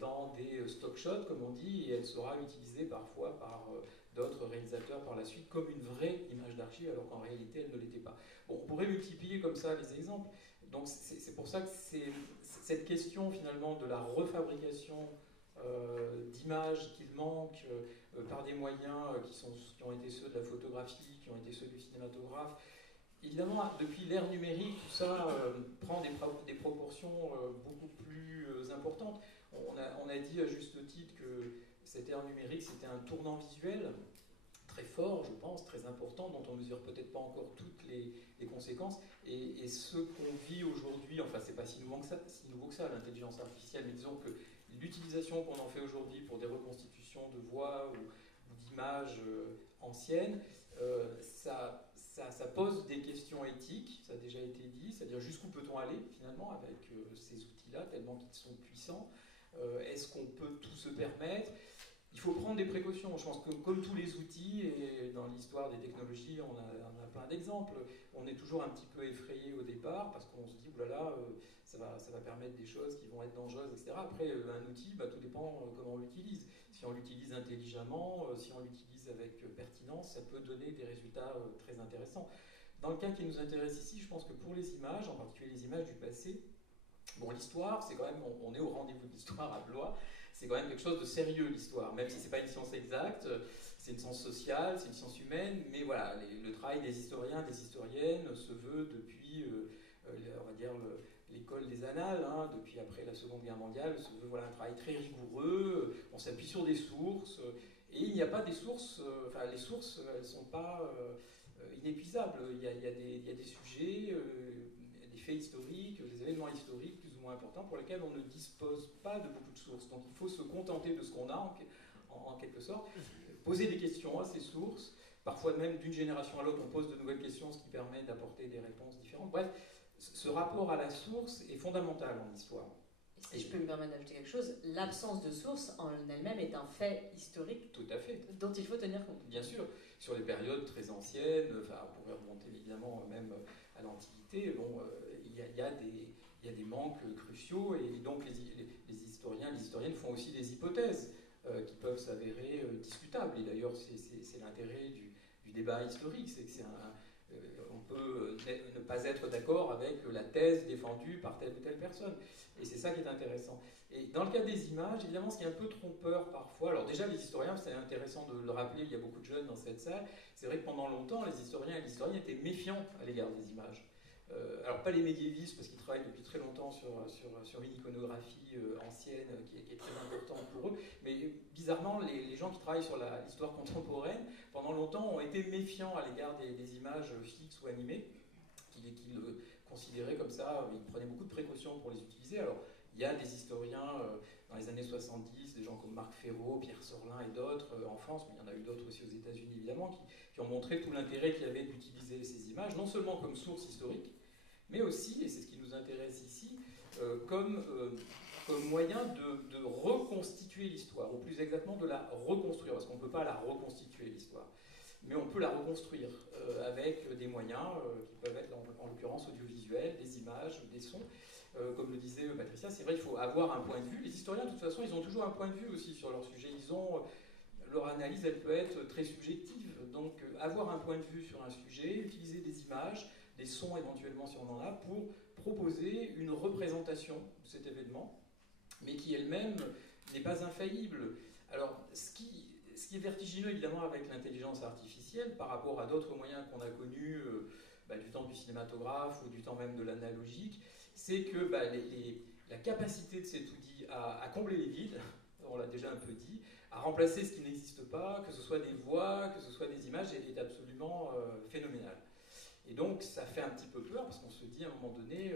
dans des stock shots, comme on dit, et elle sera utilisée parfois par d'autres réalisateurs par la suite comme une vraie image d'archive, alors qu'en réalité elle ne l'était pas. Bon, on pourrait multiplier comme ça les exemples. Donc c'est pour ça que cette question finalement de la refabrication d'images qu'il manque par des moyens qui ont été ceux de la photographie, qui ont été ceux du cinématographe. Évidemment, depuis l'ère numérique, tout ça prend des proportions beaucoup plus importantes. On a dit à juste titre que cette ère numérique, c'était un tournant visuel très fort, je pense, très important, dont on ne mesure peut-être pas encore toutes les conséquences. Et ce qu'on vit aujourd'hui, enfin, c'est pas si nouveau que ça, l'intelligence artificielle, mais disons que l'utilisation qu'on en fait aujourd'hui pour des reconstitutions de voix ou d'images anciennes, ça pose des questions éthiques, ça a déjà été dit, c'est-à-dire jusqu'où peut-on aller finalement avec ces outils-là, tellement qu'ils sont puissants. Est-ce qu'on peut tout se permettre? Il faut prendre des précautions. Je pense que comme tous les outils, et dans l'histoire des technologies, on a plein d'exemples, on est toujours un petit peu effrayé au départ, parce qu'on se dit, oulala, ça va permettre des choses qui vont être dangereuses, etc. Après, un outil, tout dépend comment on l'utilise. Si on l'utilise intelligemment, si on l'utilise avec pertinence, ça peut donner des résultats très intéressants. Dans le cas qui nous intéresse ici, je pense que pour les images, en particulier les images du passé, bon, l'histoire, c'est quand même, on est au rendez-vous de l'histoire à Blois, c'est quand même quelque chose de sérieux, l'histoire, même si c'est pas une science exacte, c'est une science sociale, c'est une science humaine, mais voilà, le travail des historiens, des historiennes se veut depuis, on va dire, l'école des annales, depuis après la Seconde Guerre mondiale, se veut un travail très rigoureux, on s'appuie sur des sources, et il n'y a pas des sources, les sources, elles ne sont pas inépuisables, il y a des sujets, des faits historiques, des événements historiques plus ou moins importants pour lesquels on ne dispose pas de beaucoup de sources. Donc il faut se contenter de ce qu'on a en quelque sorte, poser des questions à ces sources, parfois même d'une génération à l'autre on pose de nouvelles questions, ce qui permet d'apporter des réponses différentes. Bref, ce rapport à la source est fondamental en histoire. Et si je peux me permettre d'ajouter quelque chose, l'absence de source en elle-même est un fait historique. Tout à fait. Dont il faut tenir compte. Bien sûr, sur les périodes très anciennes, on pourrait remonter évidemment même à l'Antiquité, bon, il y a des manques cruciaux, et donc les historiens, les historiennes font aussi des hypothèses qui peuvent s'avérer discutables. Et d'ailleurs, c'est l'intérêt du débat historique, c'est que On peut ne pas être d'accord avec la thèse défendue par telle ou telle personne. Et c'est ça qui est intéressant. Et dans le cas des images, évidemment, ce qui est un peu trompeur parfois, alors déjà les historiens, c'est intéressant de le rappeler, il y a beaucoup de jeunes dans cette salle, c'est vrai que pendant longtemps, les historiens et les historiennes étaient méfiants à l'égard des images. Alors pas les médiévistes, parce qu'ils travaillent depuis très longtemps sur une iconographie ancienne qui est très importante pour eux, mais bizarrement, les gens qui travaillent sur l'histoire contemporaine, pendant longtemps, ont été méfiants à l'égard des images fixes ou animées, qu'ils considéraient comme ça, ils prenaient beaucoup de précautions pour les utiliser. Alors, il y a des historiens dans les années 70, des gens comme Marc Ferraud, Pierre Sorlin et d'autres en France, mais il y en a eu d'autres aussi aux États-Unis évidemment, qui ont montré tout l'intérêt qu'il y avait d'utiliser ces images, non seulement comme source historique, mais aussi, et c'est ce qui nous intéresse ici, comme moyen de reconstituer l'histoire, ou plus exactement de la reconstruire, parce qu'on ne peut pas la reconstituer l'histoire, mais on peut la reconstruire avec des moyens qui peuvent être en l'occurrence audiovisuels, des images, des sons. Comme le disait Patricia, c'est vrai, il faut avoir un point de vue. Les historiens, de toute façon, ils ont toujours un point de vue aussi sur leur sujet. Leur analyse, elle peut être très subjective. Donc, avoir un point de vue sur un sujet, utiliser des images, des sons éventuellement si on en a, pour proposer une représentation de cet événement, mais qui elle-même n'est pas infaillible. Alors, ce qui est vertigineux évidemment avec l'intelligence artificielle par rapport à d'autres moyens qu'on a connus du temps du cinématographe ou du temps même de l'analogique, c'est que la capacité de cet outil à combler les vides, on l'a déjà un peu dit, à remplacer ce qui n'existe pas, que ce soit des voix, que ce soit des images, est absolument phénoménal. Et donc ça fait un petit peu peur, parce qu'on se dit à un moment donné,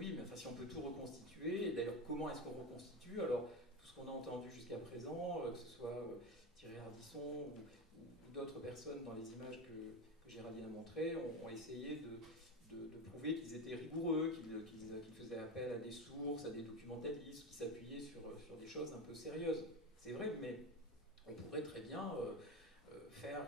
oui, mais enfin, si on peut tout reconstituer, et d'ailleurs comment est-ce qu'on reconstitue? Alors tout ce qu'on a entendu jusqu'à présent, que ce soit Thierry Ardisson ou d'autres personnes dans les images que Géraldine a montrées, ont essayé de prouver qu'ils étaient rigoureux, qu'ils faisaient appel à des sources, à des documentalistes, qui s'appuyaient sur des choses un peu sérieuses. C'est vrai, mais on pourrait très bien faire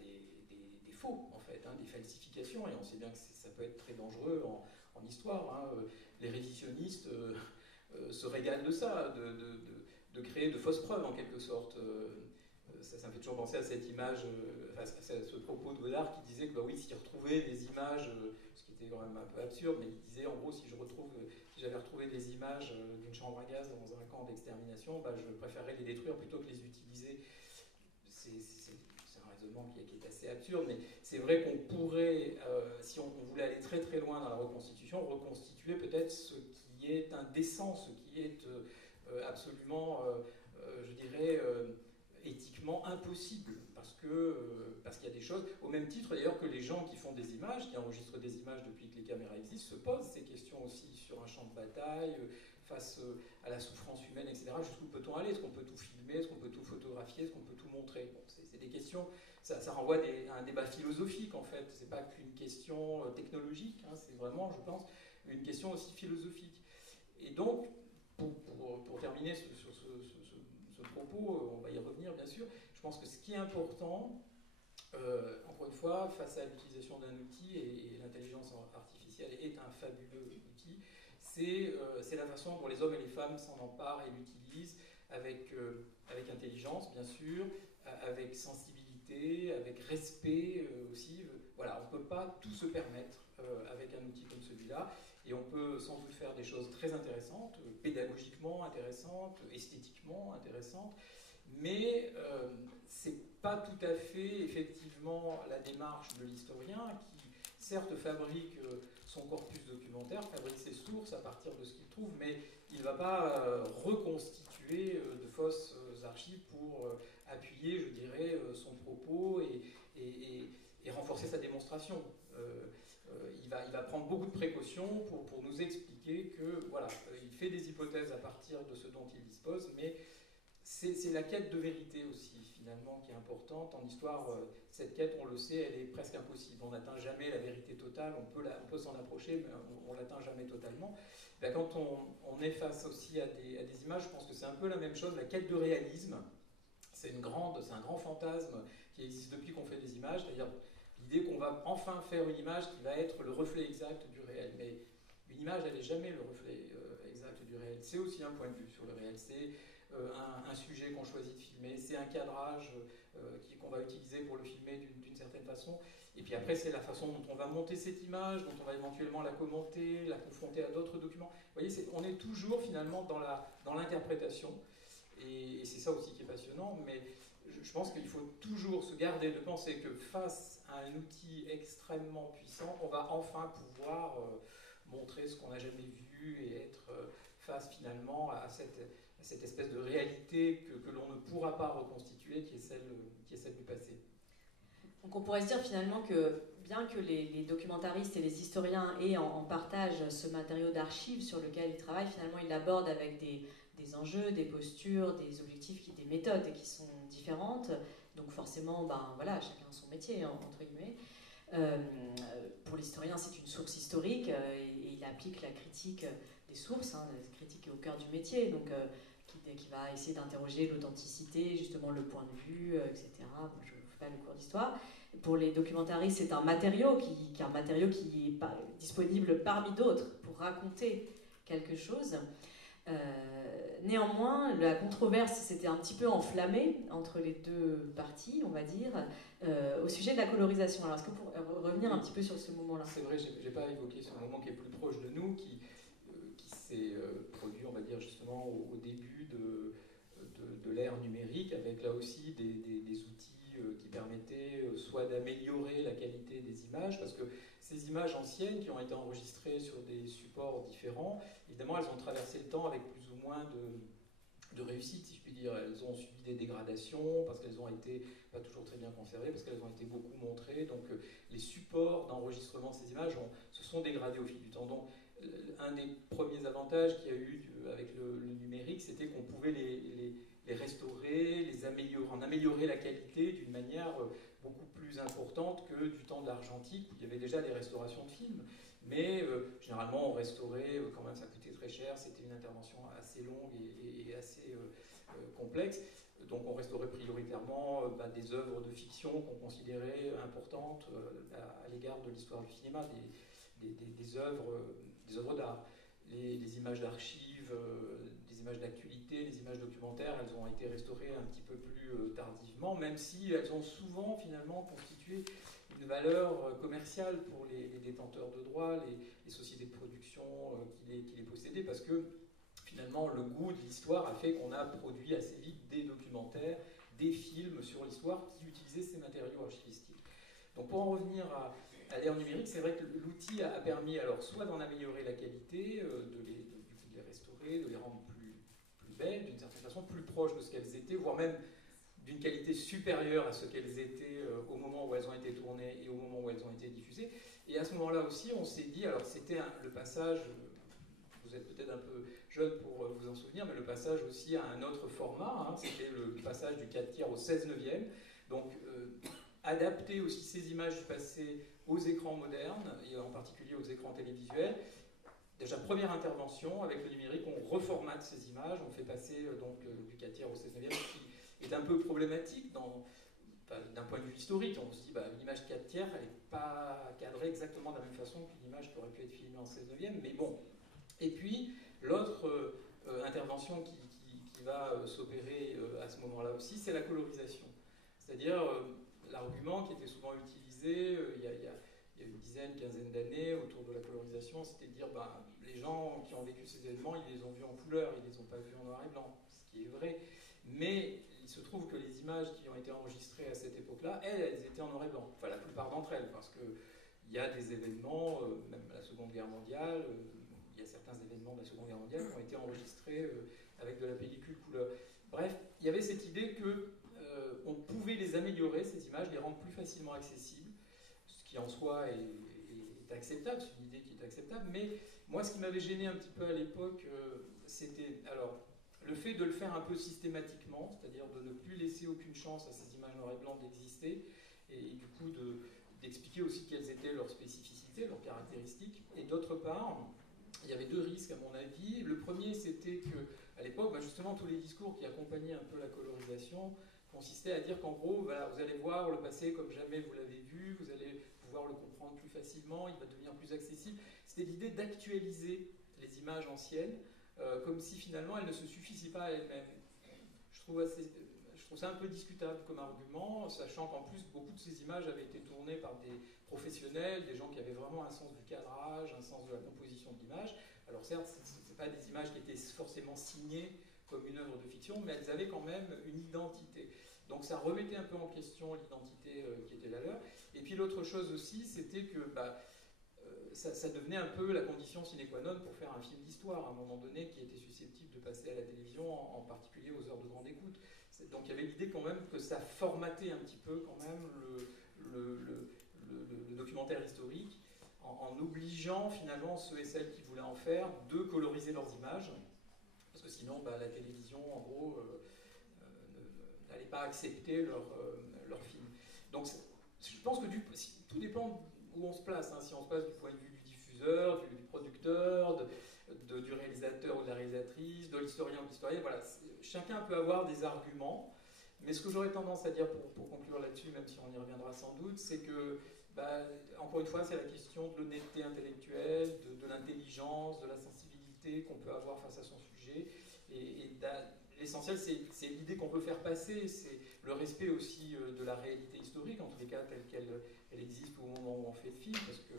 des faux, en fait, des falsifications, et on sait bien que ça peut être très dangereux en histoire. Les révisionnistes se régalent de ça, de créer de fausses preuves, en quelque sorte. Ça me fait toujours penser à cette image, à ce propos de Godard qui disait que oui, s'il retrouvait des images, ce qui était quand même un peu absurde, mais il disait en gros, si j'avais retrouvé des images d'une chambre à gaz dans un camp d'extermination, je préférerais les détruire plutôt que les utiliser. C'est un raisonnement qui est assez absurde, mais c'est vrai qu'on pourrait, si on voulait aller très très loin dans la reconstitution, reconstituer peut-être ce qui est indécent, ce qui est absolument, je dirais, éthiquement impossible, parce qu'il y a des choses, au même titre d'ailleurs que les gens qui font des images, qui enregistrent des images depuis que les caméras existent, se posent ces questions aussi sur un champ de bataille, face à la souffrance humaine, etc. Jusqu'où peut-on aller? Est-ce qu'on peut tout filmer? Est-ce qu'on peut tout photographier? Est-ce qu'on peut tout montrer? Bon, c'est des questions, ça renvoie à un débat philosophique en fait, c'est pas qu'une question technologique, c'est vraiment, je pense, une question aussi philosophique. Et donc, pour terminer sur ce propos, on va y revenir bien sûr, je pense que ce qui est important, encore une fois, face à l'utilisation d'un outil, et l'intelligence artificielle est un fabuleux outil, c'est la façon dont les hommes et les femmes s'en emparent et l'utilisent avec intelligence, bien sûr, avec sensibilité, avec respect aussi. Voilà, on ne peut pas tout se permettre avec un outil comme celui-là, et on peut sans doute faire des choses très intéressantes, pédagogiquement intéressantes, esthétiquement intéressantes, mais c'est pas tout à fait effectivement la démarche de l'historien qui certes fabrique son corpus documentaire, fabrique ses sources à partir de ce qu'il trouve, mais il ne va pas reconstituer de fausses archives pour appuyer, je dirais, son propos et renforcer sa démonstration. Il va prendre beaucoup de précautions pour nous expliquer que voilà, il fait des hypothèses à partir de ce dont il dispose, mais c'est la quête de vérité aussi, finalement, qui est importante. En histoire, cette quête, on le sait, elle est presque impossible. On n'atteint jamais la vérité totale, on peut s'en approcher, mais on ne l'atteint jamais totalement. Bien, quand on est face aussi à des images, je pense que c'est un peu la même chose, la quête de réalisme. C'est un grand fantasme qui existe depuis qu'on fait des images, c'est-à-dire l'idée qu'on va enfin faire une image qui va être le reflet exact du réel. Mais une image, elle n'est jamais le reflet exact du réel. C'est aussi un point de vue sur le réel. C'est un sujet qu'on choisit de filmer, c'est un cadrage qu'on va utiliser pour le filmer d'une certaine façon. Et puis après, c'est la façon dont on va monter cette image, dont on va éventuellement la commenter, la confronter à d'autres documents. Vous voyez, on est toujours finalement dans l'interprétation. Et c'est ça aussi qui est passionnant. Mais je pense qu'il faut toujours se garder de penser que face à un outil extrêmement puissant, on va enfin pouvoir montrer ce qu'on n'a jamais vu et être face finalement à cette espèce de réalité que l'on ne pourra pas reconstituer, qui est celle du passé. Donc on pourrait se dire finalement que bien que les documentaristes et les historiens aient en partage ce matériau d'archives sur lequel ils travaillent, finalement ils l'abordent avec des enjeux, des postures, des objectifs, des méthodes qui sont différentes. Donc forcément, ben voilà, chacun son métier, entre guillemets. Pour l'historien, c'est une source historique et il applique la critique des sources, la critique est au cœur du métier, donc qui va essayer d'interroger l'authenticité, justement le point de vue, etc. Bon, je ne fais pas le cours d'histoire. Pour les documentaristes, c'est un matériau qui est disponible parmi d'autres pour raconter quelque chose. Néanmoins, la controverse s'était un petit peu enflammée entre les deux parties, on va dire, au sujet de la colorisation. Alors, est-ce que vous pourriez revenir un petit peu sur ce moment-là? C'est vrai, je n'ai pas évoqué ce moment qui est plus proche de nous, qui s'est produit, on va dire, justement au début de l'ère numérique, avec là aussi des outils qui permettaient soit d'améliorer la qualité des images, parce que ces images anciennes qui ont été enregistrées sur des supports différents, évidemment, elles ont traversé le temps avec plus ou moins de réussite, si je puis dire. Elles ont subi des dégradations, parce qu'elles ont été pas toujours très bien conservées, parce qu'elles ont été beaucoup montrées. Donc les supports d'enregistrement de ces images se sont dégradés au fil du temps. Donc un des premiers avantages qu'il y a eu avec le numérique, c'était qu'on pouvait les restaurer, en améliorer la qualité d'une manière beaucoup plus importante que du temps de l'argentique, où il y avait déjà des restaurations de films. Mais généralement, on restaurait, quand même, ça coûtait très cher, c'était une intervention assez longue et assez complexe. Donc on restaurait prioritairement des œuvres de fiction qu'on considérait importantes à l'égard de l'histoire du cinéma, des œuvres d'art. Les images d'archives, des images d'actualité, les images documentaires, elles ont été restaurées un petit peu plus tardivement, même si elles ont souvent finalement constitué une valeur commerciale pour les détenteurs de droits, les sociétés de production qui les possédaient, parce que finalement le goût de l'histoire a fait qu'on a produit assez vite des documentaires, des films sur l'histoire qui utilisaient ces matériaux archivistiques. Donc pour en revenir à l'ère numérique, c'est vrai que l'outil a permis alors soit d'en améliorer la qualité, de les restaurer, de les rendre plus belles, d'une certaine façon plus proches de ce qu'elles étaient, voire même d'une qualité supérieure à ce qu'elles étaient au moment où elles ont été tournées et au moment où elles ont été diffusées. Et à ce moment-là aussi, on s'est dit, alors c'était le passage, vous êtes peut-être un peu jeune pour vous en souvenir, mais le passage aussi à un autre format, c'était le passage du 4/3 au 16/9, donc adapter aussi ces images du passé aux écrans modernes, et en particulier aux écrans télévisuels. Déjà, première intervention, avec le numérique, on reformate ces images, on fait passer donc du 4/3 au 16/9, qui est un peu problématique d'un point de vue historique. On se dit, l'image 4/3, elle n'est pas cadrée exactement de la même façon qu'une image qui aurait pu être filmée en 16/9, mais bon. Et puis, l'autre intervention qui va s'opérer à ce moment-là aussi, c'est la colorisation. C'est-à-dire, l'argument qui était souvent utilisé il y a une quinzaine d'années autour de la colorisation, c'était de dire les gens qui ont vécu ces événements, ils les ont vus en couleur, ils ne les ont pas vus en noir et blanc, ce qui est vrai. Mais il se trouve que les images qui ont été enregistrées à cette époque-là, elles étaient en noir et blanc. Enfin, la plupart d'entre elles, parce qu'il y a des événements, même la Seconde Guerre mondiale, il y a certains événements de la Seconde Guerre mondiale qui ont été enregistrés avec de la pellicule couleur. Bref, il y avait cette idée que on pouvait les améliorer, ces images, les rendre plus facilement accessibles, ce qui en soi est acceptable, c'est une idée qui est acceptable, mais moi ce qui m'avait gêné un petit peu à l'époque, c'était le fait de le faire un peu systématiquement, c'est-à-dire de ne plus laisser aucune chance à ces images noir et blanc d'exister, et du coup d'expliquer aussi quelles étaient leurs spécificités, leurs caractéristiques, et d'autre part, il y avait deux risques à mon avis. Le premier, c'était qu'à l'époque, justement, tous les discours qui accompagnaient un peu la colorisation consistait à dire qu'en gros, vous allez voir le passé comme jamais vous l'avez vu, vous allez pouvoir le comprendre plus facilement, il va devenir plus accessible. C'était l'idée d'actualiser les images anciennes, comme si finalement elles ne se suffissaient pas à elles-mêmes. Je trouve trouve ça un peu discutable comme argument, sachant qu'en plus, beaucoup de ces images avaient été tournées par des professionnels, des gens qui avaient vraiment un sens du cadrage, un sens de la composition de l'image. Alors certes, ce ne sont pas des images qui étaient forcément signées comme une œuvre de fiction, mais elles avaient quand même une identité. Donc ça remettait un peu en question l'identité qui était la leur. Et puis l'autre chose aussi, c'était que ça devenait un peu la condition sine qua non pour faire un film d'histoire, à un moment donné, qui était susceptible de passer à la télévision, en particulier aux heures de grande écoute. Donc il y avait l'idée quand même que ça formatait un petit peu quand même le documentaire historique, en obligeant finalement ceux et celles qui voulaient en faire de coloriser leurs images, parce que sinon la télévision, en gros, n'allait pas accepter leur film. Donc je pense que tout dépend où on se place, hein. Si on se place du point de vue du diffuseur, du producteur, du réalisateur ou de la réalisatrice, de l'historien ou de l'historienne, voilà, chacun peut avoir des arguments, mais ce que j'aurais tendance à dire pour conclure là-dessus, même si on y reviendra sans doute, c'est que, encore une fois, c'est la question de l'honnêteté intellectuelle, de l'intelligence, de la sensibilité qu'on peut avoir face à son sujet, et l'essentiel, c'est l'idée qu'on peut faire passer, c'est le respect aussi de la réalité historique, en tous les cas telle qu'elle existe au moment où on fait le film, parce que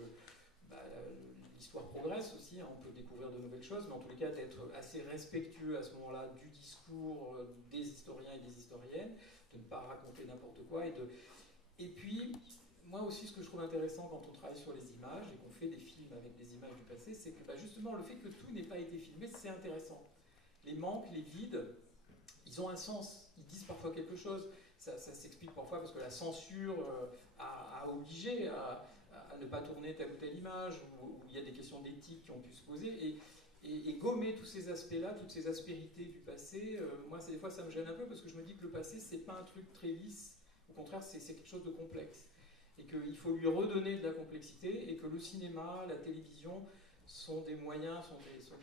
l'histoire progresse aussi, hein, on peut découvrir de nouvelles choses, mais en tous les cas d'être assez respectueux à ce moment-là du discours des historiens et des historiennes, de ne pas raconter n'importe quoi, et puis, moi aussi, ce que je trouve intéressant quand on travaille sur les images, et qu'on fait des films avec des images du passé, c'est que justement, le fait que tout n'ait pas été filmé, c'est intéressant. Les manques, les vides, ils ont un sens, ils disent parfois quelque chose. Ça s'explique parfois parce que la censure a obligé à ne pas tourner telle ou telle image, ou il y a des questions d'éthique qui ont pu se poser, et gommer tous ces aspects-là, toutes ces aspérités du passé, moi, des fois, ça me gêne un peu, parce que je me dis que le passé, c'est pas un truc très lisse, au contraire, c'est quelque chose de complexe, et qu'il faut lui redonner de la complexité, et que le cinéma, la télévision sont des moyens, sont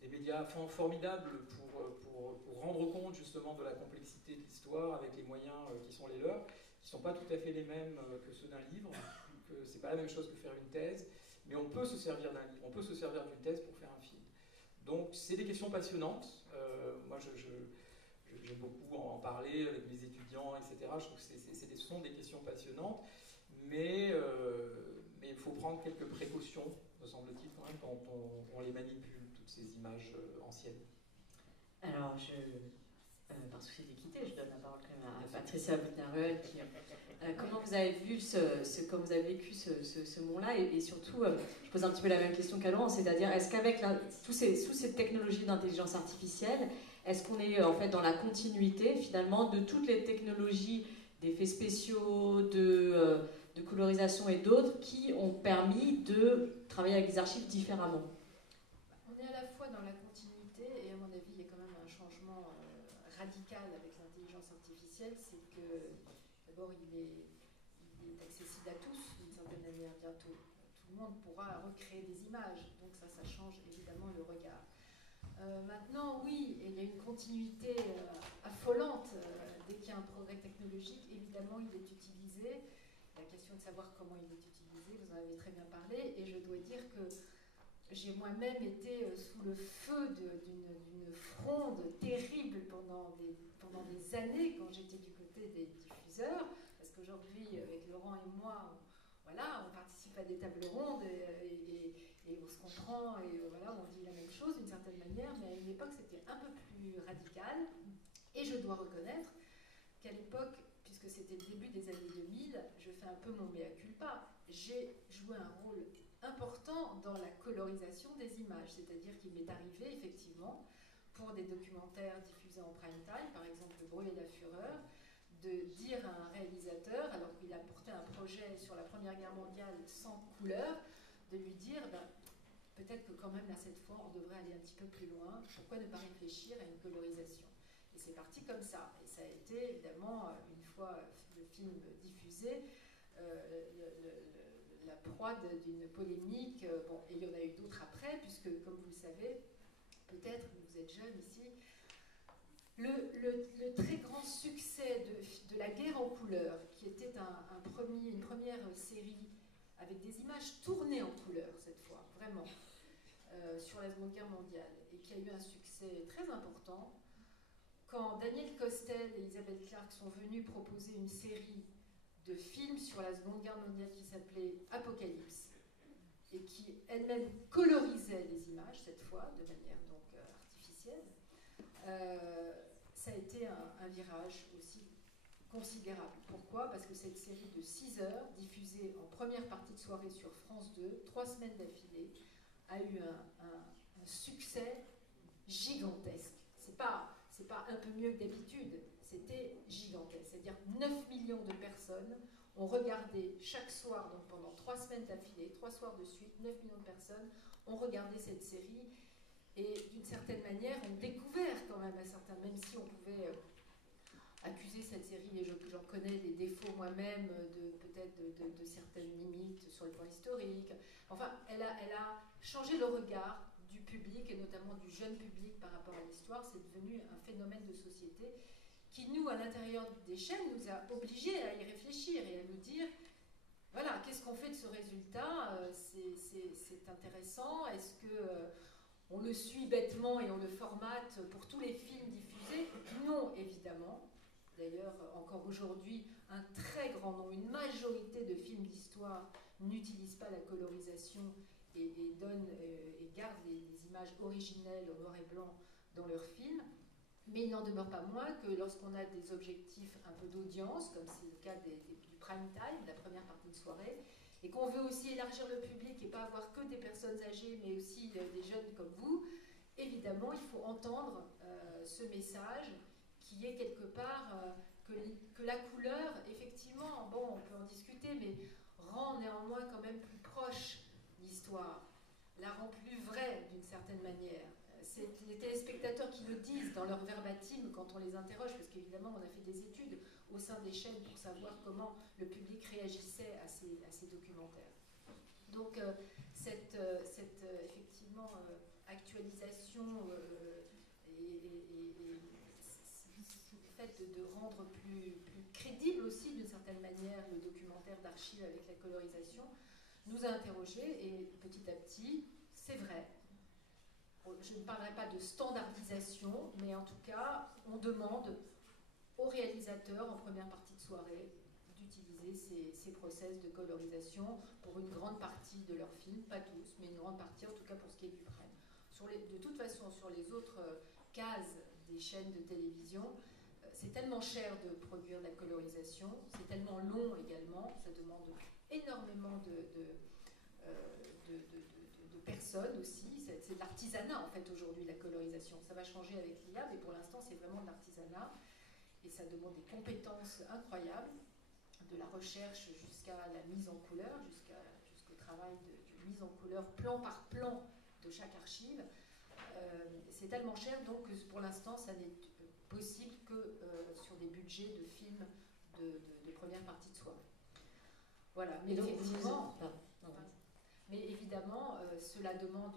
des médias formidables pour rendre compte justement de la complexité de l'histoire avec les moyens qui sont les leurs, qui ne sont pas tout à fait les mêmes que ceux d'un livre, que c'est pas la même chose que faire une thèse, mais on peut se servir d'un livre, on peut se servir d'une thèse pour faire un film. Donc c'est des questions passionnantes. Moi j'aime beaucoup en parler avec mes étudiants, etc. Je trouve que ce sont des questions passionnantes, mais il faut prendre quelques précautions, me semble-t-il, quand même, quand on les manipule, toutes ces images anciennes. Alors, par souci d'équité, je donne la parole quand même à Patricia Buttner-Ruel. Comment vous avez vu comment vous avez vécu ce monde-là, et surtout, je pose un petit peu la même question qu'à Laurent, c'est-à-dire, est-ce qu'avec sous ces technologies d'intelligence artificielle, est-ce qu'on est en fait dans la continuité finalement de toutes les technologies d'effets spéciaux, de colorisation et d'autres qui ont permis de travailler avec des archives différemment? On est à la fois dans la continuité, et à mon avis, il y a quand même un changement radical avec l'intelligence artificielle, c'est que d'abord il est accessible à tous d'une certaine manière bientôt. Tout le monde pourra recréer des images, donc ça change évidemment le regard. Maintenant, oui, il y a une continuité affolante. Dès qu'il y a un progrès technologique, évidemment, il est utilisé. La question de savoir comment il est utilisé, vous en avez très bien parlé, et je dois dire que j'ai moi-même été sous le feu d'une fronde terrible pendant des années quand j'étais du côté des diffuseurs, parce qu'aujourd'hui, avec Laurent et moi, on participe à des tables rondes et on se comprend, et on dit la même chose d'une certaine manière, mais à une époque c'était un peu plus radical, et je dois reconnaître qu'à l'époque, puisque c'était le début des années 2000, je fais un peu mon mea culpa, j'ai joué un rôle important dans la colorisation des images, c'est-à-dire qu'il m'est arrivé effectivement, pour des documentaires diffusés en prime time, par exemple Le bruit et la fureur, de dire à un réalisateur, alors qu'il a porté un projet sur la Première Guerre mondiale sans couleur, de lui dire, peut-être que quand même là cette fois on devrait aller un petit peu plus loin, pourquoi ne pas réfléchir à une colorisation? Et c'est parti comme ça, et ça a été évidemment, une fois le film diffusé, la proie d'une polémique, et il y en a eu d'autres après, puisque comme vous le savez, peut-être, vous êtes jeunes ici, le très grand succès de La Guerre en couleur, qui était une première série avec des images tournées en couleur cette fois, vraiment, sur la Seconde Guerre mondiale, et qui a eu un succès très important, quand Daniel Costel et Isabelle Clarke sont venus proposer une série de films sur la Seconde Guerre mondiale qui s'appelait Apocalypse, et qui elle-même colorisait les images, cette fois, de manière donc artificielle, ça a été un virage aussi considérable. Pourquoi? Parce que cette série de 6 heures, diffusée en première partie de soirée sur France 2, 3 semaines d'affilée, a eu un succès gigantesque. C'est pas un peu mieux que d'habitude, c'était gigantesque. C'est-à-dire 9 millions de personnes ont regardé chaque soir, donc pendant 3 semaines d'affilée, 3 soirs de suite, 9 millions de personnes ont regardé cette série et d'une certaine manière ont découvert quand même même si on pouvait accuser cette série, et j'en connais des défauts moi-même, peut-être de certaines limites sur le plan historique. Enfin, elle a changé le regard du public, et notamment du jeune public par rapport à l'histoire. C'est devenu un phénomène de société qui, nous, à l'intérieur des chaînes, nous a obligés à y réfléchir et à nous dire, voilà, qu'est-ce qu'on fait de ce résultat? C'est intéressant. Est-ce que on le suit bêtement et on le formate pour tous les films diffusés? Non, évidemment. D'ailleurs, encore aujourd'hui, un très grand nombre, une majorité de films d'histoire n'utilisent pas la colorisation et gardent les images originelles au noir et blanc dans leurs films. Mais il n'en demeure pas moins que lorsqu'on a des objectifs un peu d'audience, comme c'est le cas du prime time, la première partie de soirée, et qu'on veut aussi élargir le public et pas avoir que des personnes âgées, mais aussi des jeunes comme vous, évidemment, il faut entendre ce message qui est quelque part que la couleur, effectivement, bon, on peut en discuter, mais rend néanmoins quand même plus proche l'histoire, la rend plus vraie d'une certaine manière. C'est les téléspectateurs qui le disent dans leur verbatim quand on les interroge, parce qu'évidemment on a fait des études au sein des chaînes pour savoir comment le public réagissait à ces documentaires. Donc effectivement actualisation et le fait de rendre plus crédible aussi d'une certaine manière le documentaire d'archives avec la colorisation nous a interrogés, et petit à petit, c'est vrai. Je ne parlerai pas de standardisation, mais en tout cas, on demande aux réalisateurs en première partie de soirée d'utiliser ces process de colorisation pour une grande partie de leurs films, pas tous, mais une grande partie, en tout cas pour ce qui est du prime. De toute façon, sur les autres cases des chaînes de télévision, c'est tellement cher de produire de la colorisation, c'est tellement long également, ça demande énormément de personnes aussi, c'est de l'artisanat en fait aujourd'hui la colorisation, ça va changer avec l'IA, mais pour l'instant c'est vraiment de l'artisanat, et ça demande des compétences incroyables, de la recherche jusqu'à la mise en couleur, jusqu'au travail de mise en couleur plan par plan de chaque archive. C'est tellement cher donc que pour l'instant ça n'est possible que sur des budgets de films de première partie de soirée. Voilà, mais évidemment, cela demande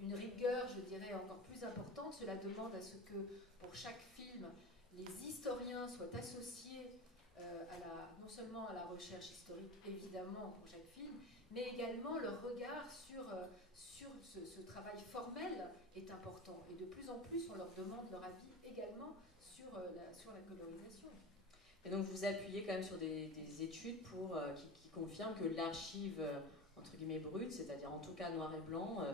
une rigueur, je dirais, encore plus importante. Cela demande à ce que, pour chaque film, les historiens soient associés non seulement à la recherche historique, évidemment, pour chaque film, mais également leur regard sur ce travail formel est important. Et de plus en plus, on leur demande leur avis également sur la colorisation. Et donc, vous appuyez quand même sur des études qui confirment que l'archive entre guillemets brute, c'est-à-dire en tout cas noir et blanc,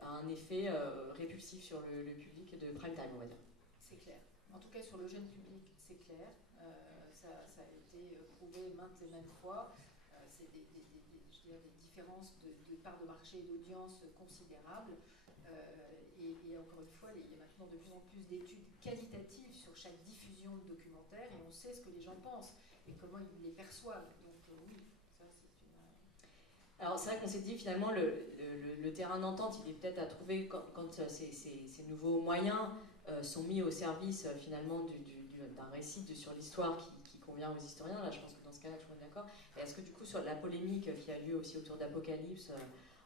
a un effet répulsif sur le public de prime time, on va dire. C'est clair. En tout cas, sur le jeune public, c'est clair. Ça a été prouvé maintes et maintes fois. C'est des différences de part de marché et d'audience considérables. Et encore une fois, il y a maintenant de plus en plus d'études qualitatives sur chaque diffusion de documentaires, et on sait ce que les gens pensent et comment ils les perçoivent. Donc oui, ça c'est une... Alors c'est vrai qu'on s'est dit finalement le terrain d'entente il est peut-être à trouver quand ces nouveaux moyens sont mis au service finalement d'un récit sur l'histoire qui convient aux historiens. Là je pense que dans ce cas-là tout le monde est d'accord. Et est-ce que du coup sur la polémique qui a lieu aussi autour d'Apocalypse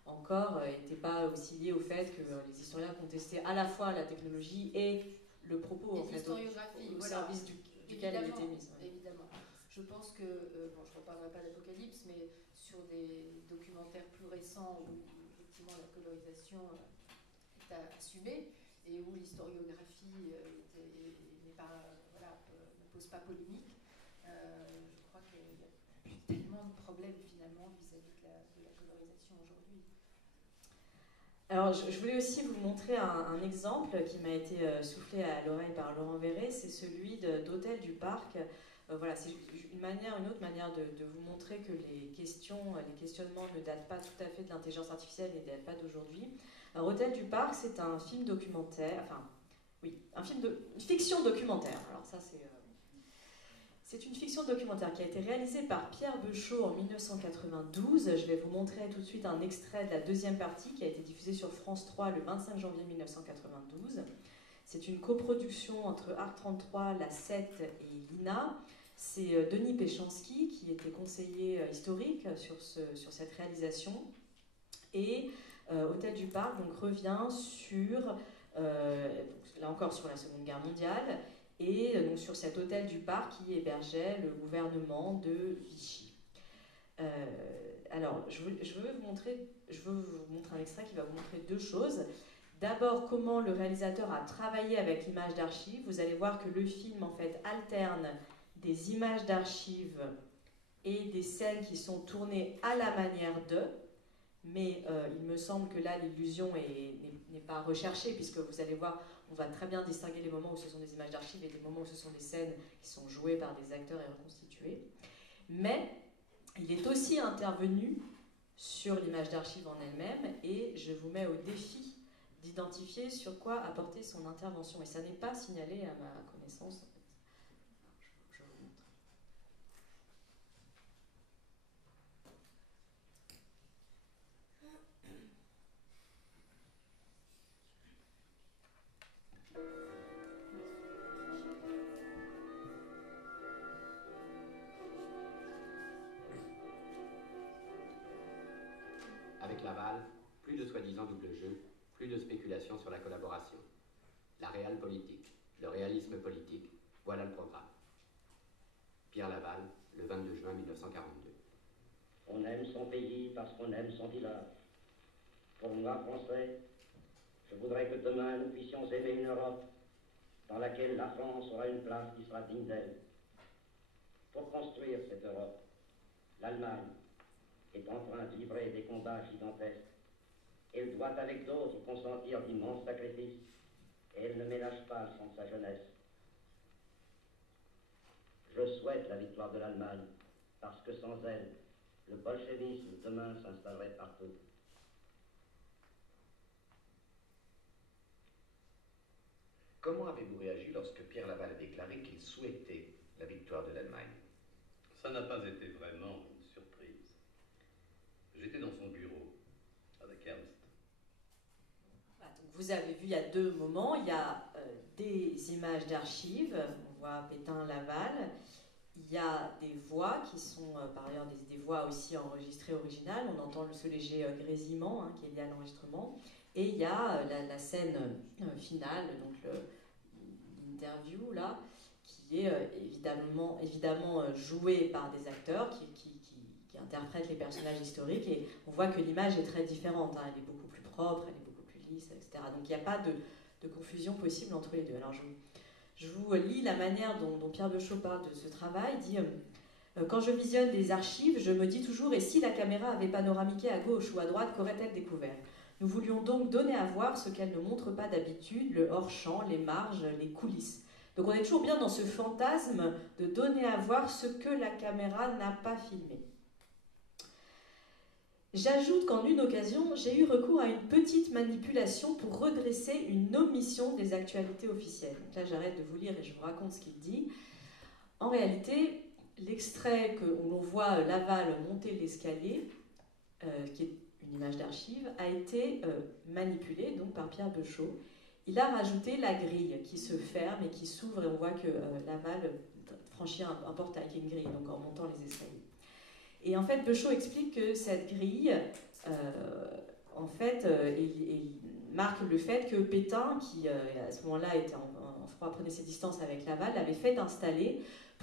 encore n'était pas aussi liée au fait que les historiens contestaient à la fois la technologie et le propos en fait, au service duquel il était mis. Évidemment. Je pense que, bon, je ne reparlerai pas d'Apocalypse, mais sur des documentaires plus récents où effectivement la colorisation est assumée, et où l'historiographie ne pose pas polémique. Je crois qu'il y a tellement de problèmes finalement vis-à-vis de la colorisation aujourd'hui. Alors, je voulais aussi vous montrer un exemple qui m'a été soufflé à l'oreille par Laurent Verret, c'est celui d'Hôtel du Parc. Voilà, c'est une autre manière de vous montrer que les questionnements ne datent pas tout à fait de l'intelligence artificielle et ne datent pas d'aujourd'hui. Alors, Hôtel du Parc, c'est un film documentaire, une fiction documentaire. Alors ça, c'est une fiction documentaire qui a été réalisée par Pierre Beuchot en 1992. Je vais vous montrer tout de suite un extrait de la deuxième partie qui a été diffusée sur France 3 le 25 janvier 1992. C'est une coproduction entre Art 33, La 7 et l'INA. C'est Denis Péchanski qui était conseiller historique sur cette réalisation. Et Hôtel du Parc donc, revient sur, là encore sur la Seconde Guerre mondiale, et donc sur cet hôtel du Parc qui hébergeait le gouvernement de Vichy. Alors, je veux vous montrer un extrait qui va vous montrer deux choses. D'abord, comment le réalisateur a travaillé avec l'image d'archives. Vous allez voir que le film, en fait, alterne des images d'archives et des scènes qui sont tournées à la manière de, mais il me semble que là, l'illusion n'est pas recherchée, puisque vous allez voir, on va très bien distinguer les moments où ce sont des images d'archives et des moments où ce sont des scènes qui sont jouées par des acteurs et reconstituées. Mais il est aussi intervenu sur l'image d'archives en elle-même, et je vous mets au défi d'identifier sur quoi a porté son intervention. Et ça n'est pas signalé à ma connaissance. Je vous montre. Avec Laval, plus de soi-disant double jeu, plus de spéculation sur la collaboration. La réelle politique, le réalisme politique, voilà le programme. Pierre Laval, le 22 juin 1942. On aime son pays parce qu'on aime son village. Pour moi, Français, je voudrais que demain nous puissions aimer une Europe dans laquelle la France aura une place qui sera digne d'elle. Pour construire cette Europe, l'Allemagne est en train de livrer des combats gigantesques. Elle doit avec d'autres consentir d'immenses sacrifices, et elle ne ménage pas le sang de sa jeunesse. Je souhaite la victoire de l'Allemagne, parce que sans elle, le bolchevisme demain s'installerait partout. Comment avez-vous réagi lorsque Pierre Laval a déclaré qu'il souhaitait la victoire de l'Allemagne? Ça n'a pas été vraiment une surprise. J'étais dans son bureau, avec Ernst. Voilà, donc vous avez vu, il y a deux moments. Il y a des images d'archives, on voit Pétain-Laval. Il y a des voix qui sont par ailleurs des voix aussi enregistrées originales. On entend ce léger grésillement qui est lié à l'enregistrement. Et il y a la scène finale, donc l'interview là, qui est évidemment jouée par des acteurs qui interprètent les personnages historiques. Et on voit que l'image est très différente. Elle est beaucoup plus propre, elle est beaucoup plus lisse, etc. Donc il n'y a pas de confusion possible entre les deux. Alors je vous lis la manière dont Pierre Beuchot parle de ce travail. Il dit quand je visionne des archives, je me dis toujours, et si la caméra avait panoramiqué à gauche ou à droite, qu'aurait-elle découvert? Nous voulions donc donner à voir ce qu'elle ne montre pas d'habitude, le hors-champ, les marges, les coulisses. Donc on est toujours bien dans ce fantasme de donner à voir ce que la caméra n'a pas filmé. J'ajoute qu'en une occasion, j'ai eu recours à une petite manipulation pour redresser une omission des actualités officielles. Donc là, j'arrête de vous lire et je vous raconte ce qu'il dit. En réalité, l'extrait où l'on voit Laval monter l'escalier, qui est une image d'archive, a été manipulé donc, par Pierre Beuchot. Il a rajouté la grille qui se ferme et qui s'ouvre, et on voit que Laval franchit un portail qui est une grille, donc en montant les escaliers. Et en fait, Beuchot explique que cette grille, en fait, il marque le fait que Pétain, qui à ce moment-là était en froid, prenait ses distances avec Laval, l'avait fait installer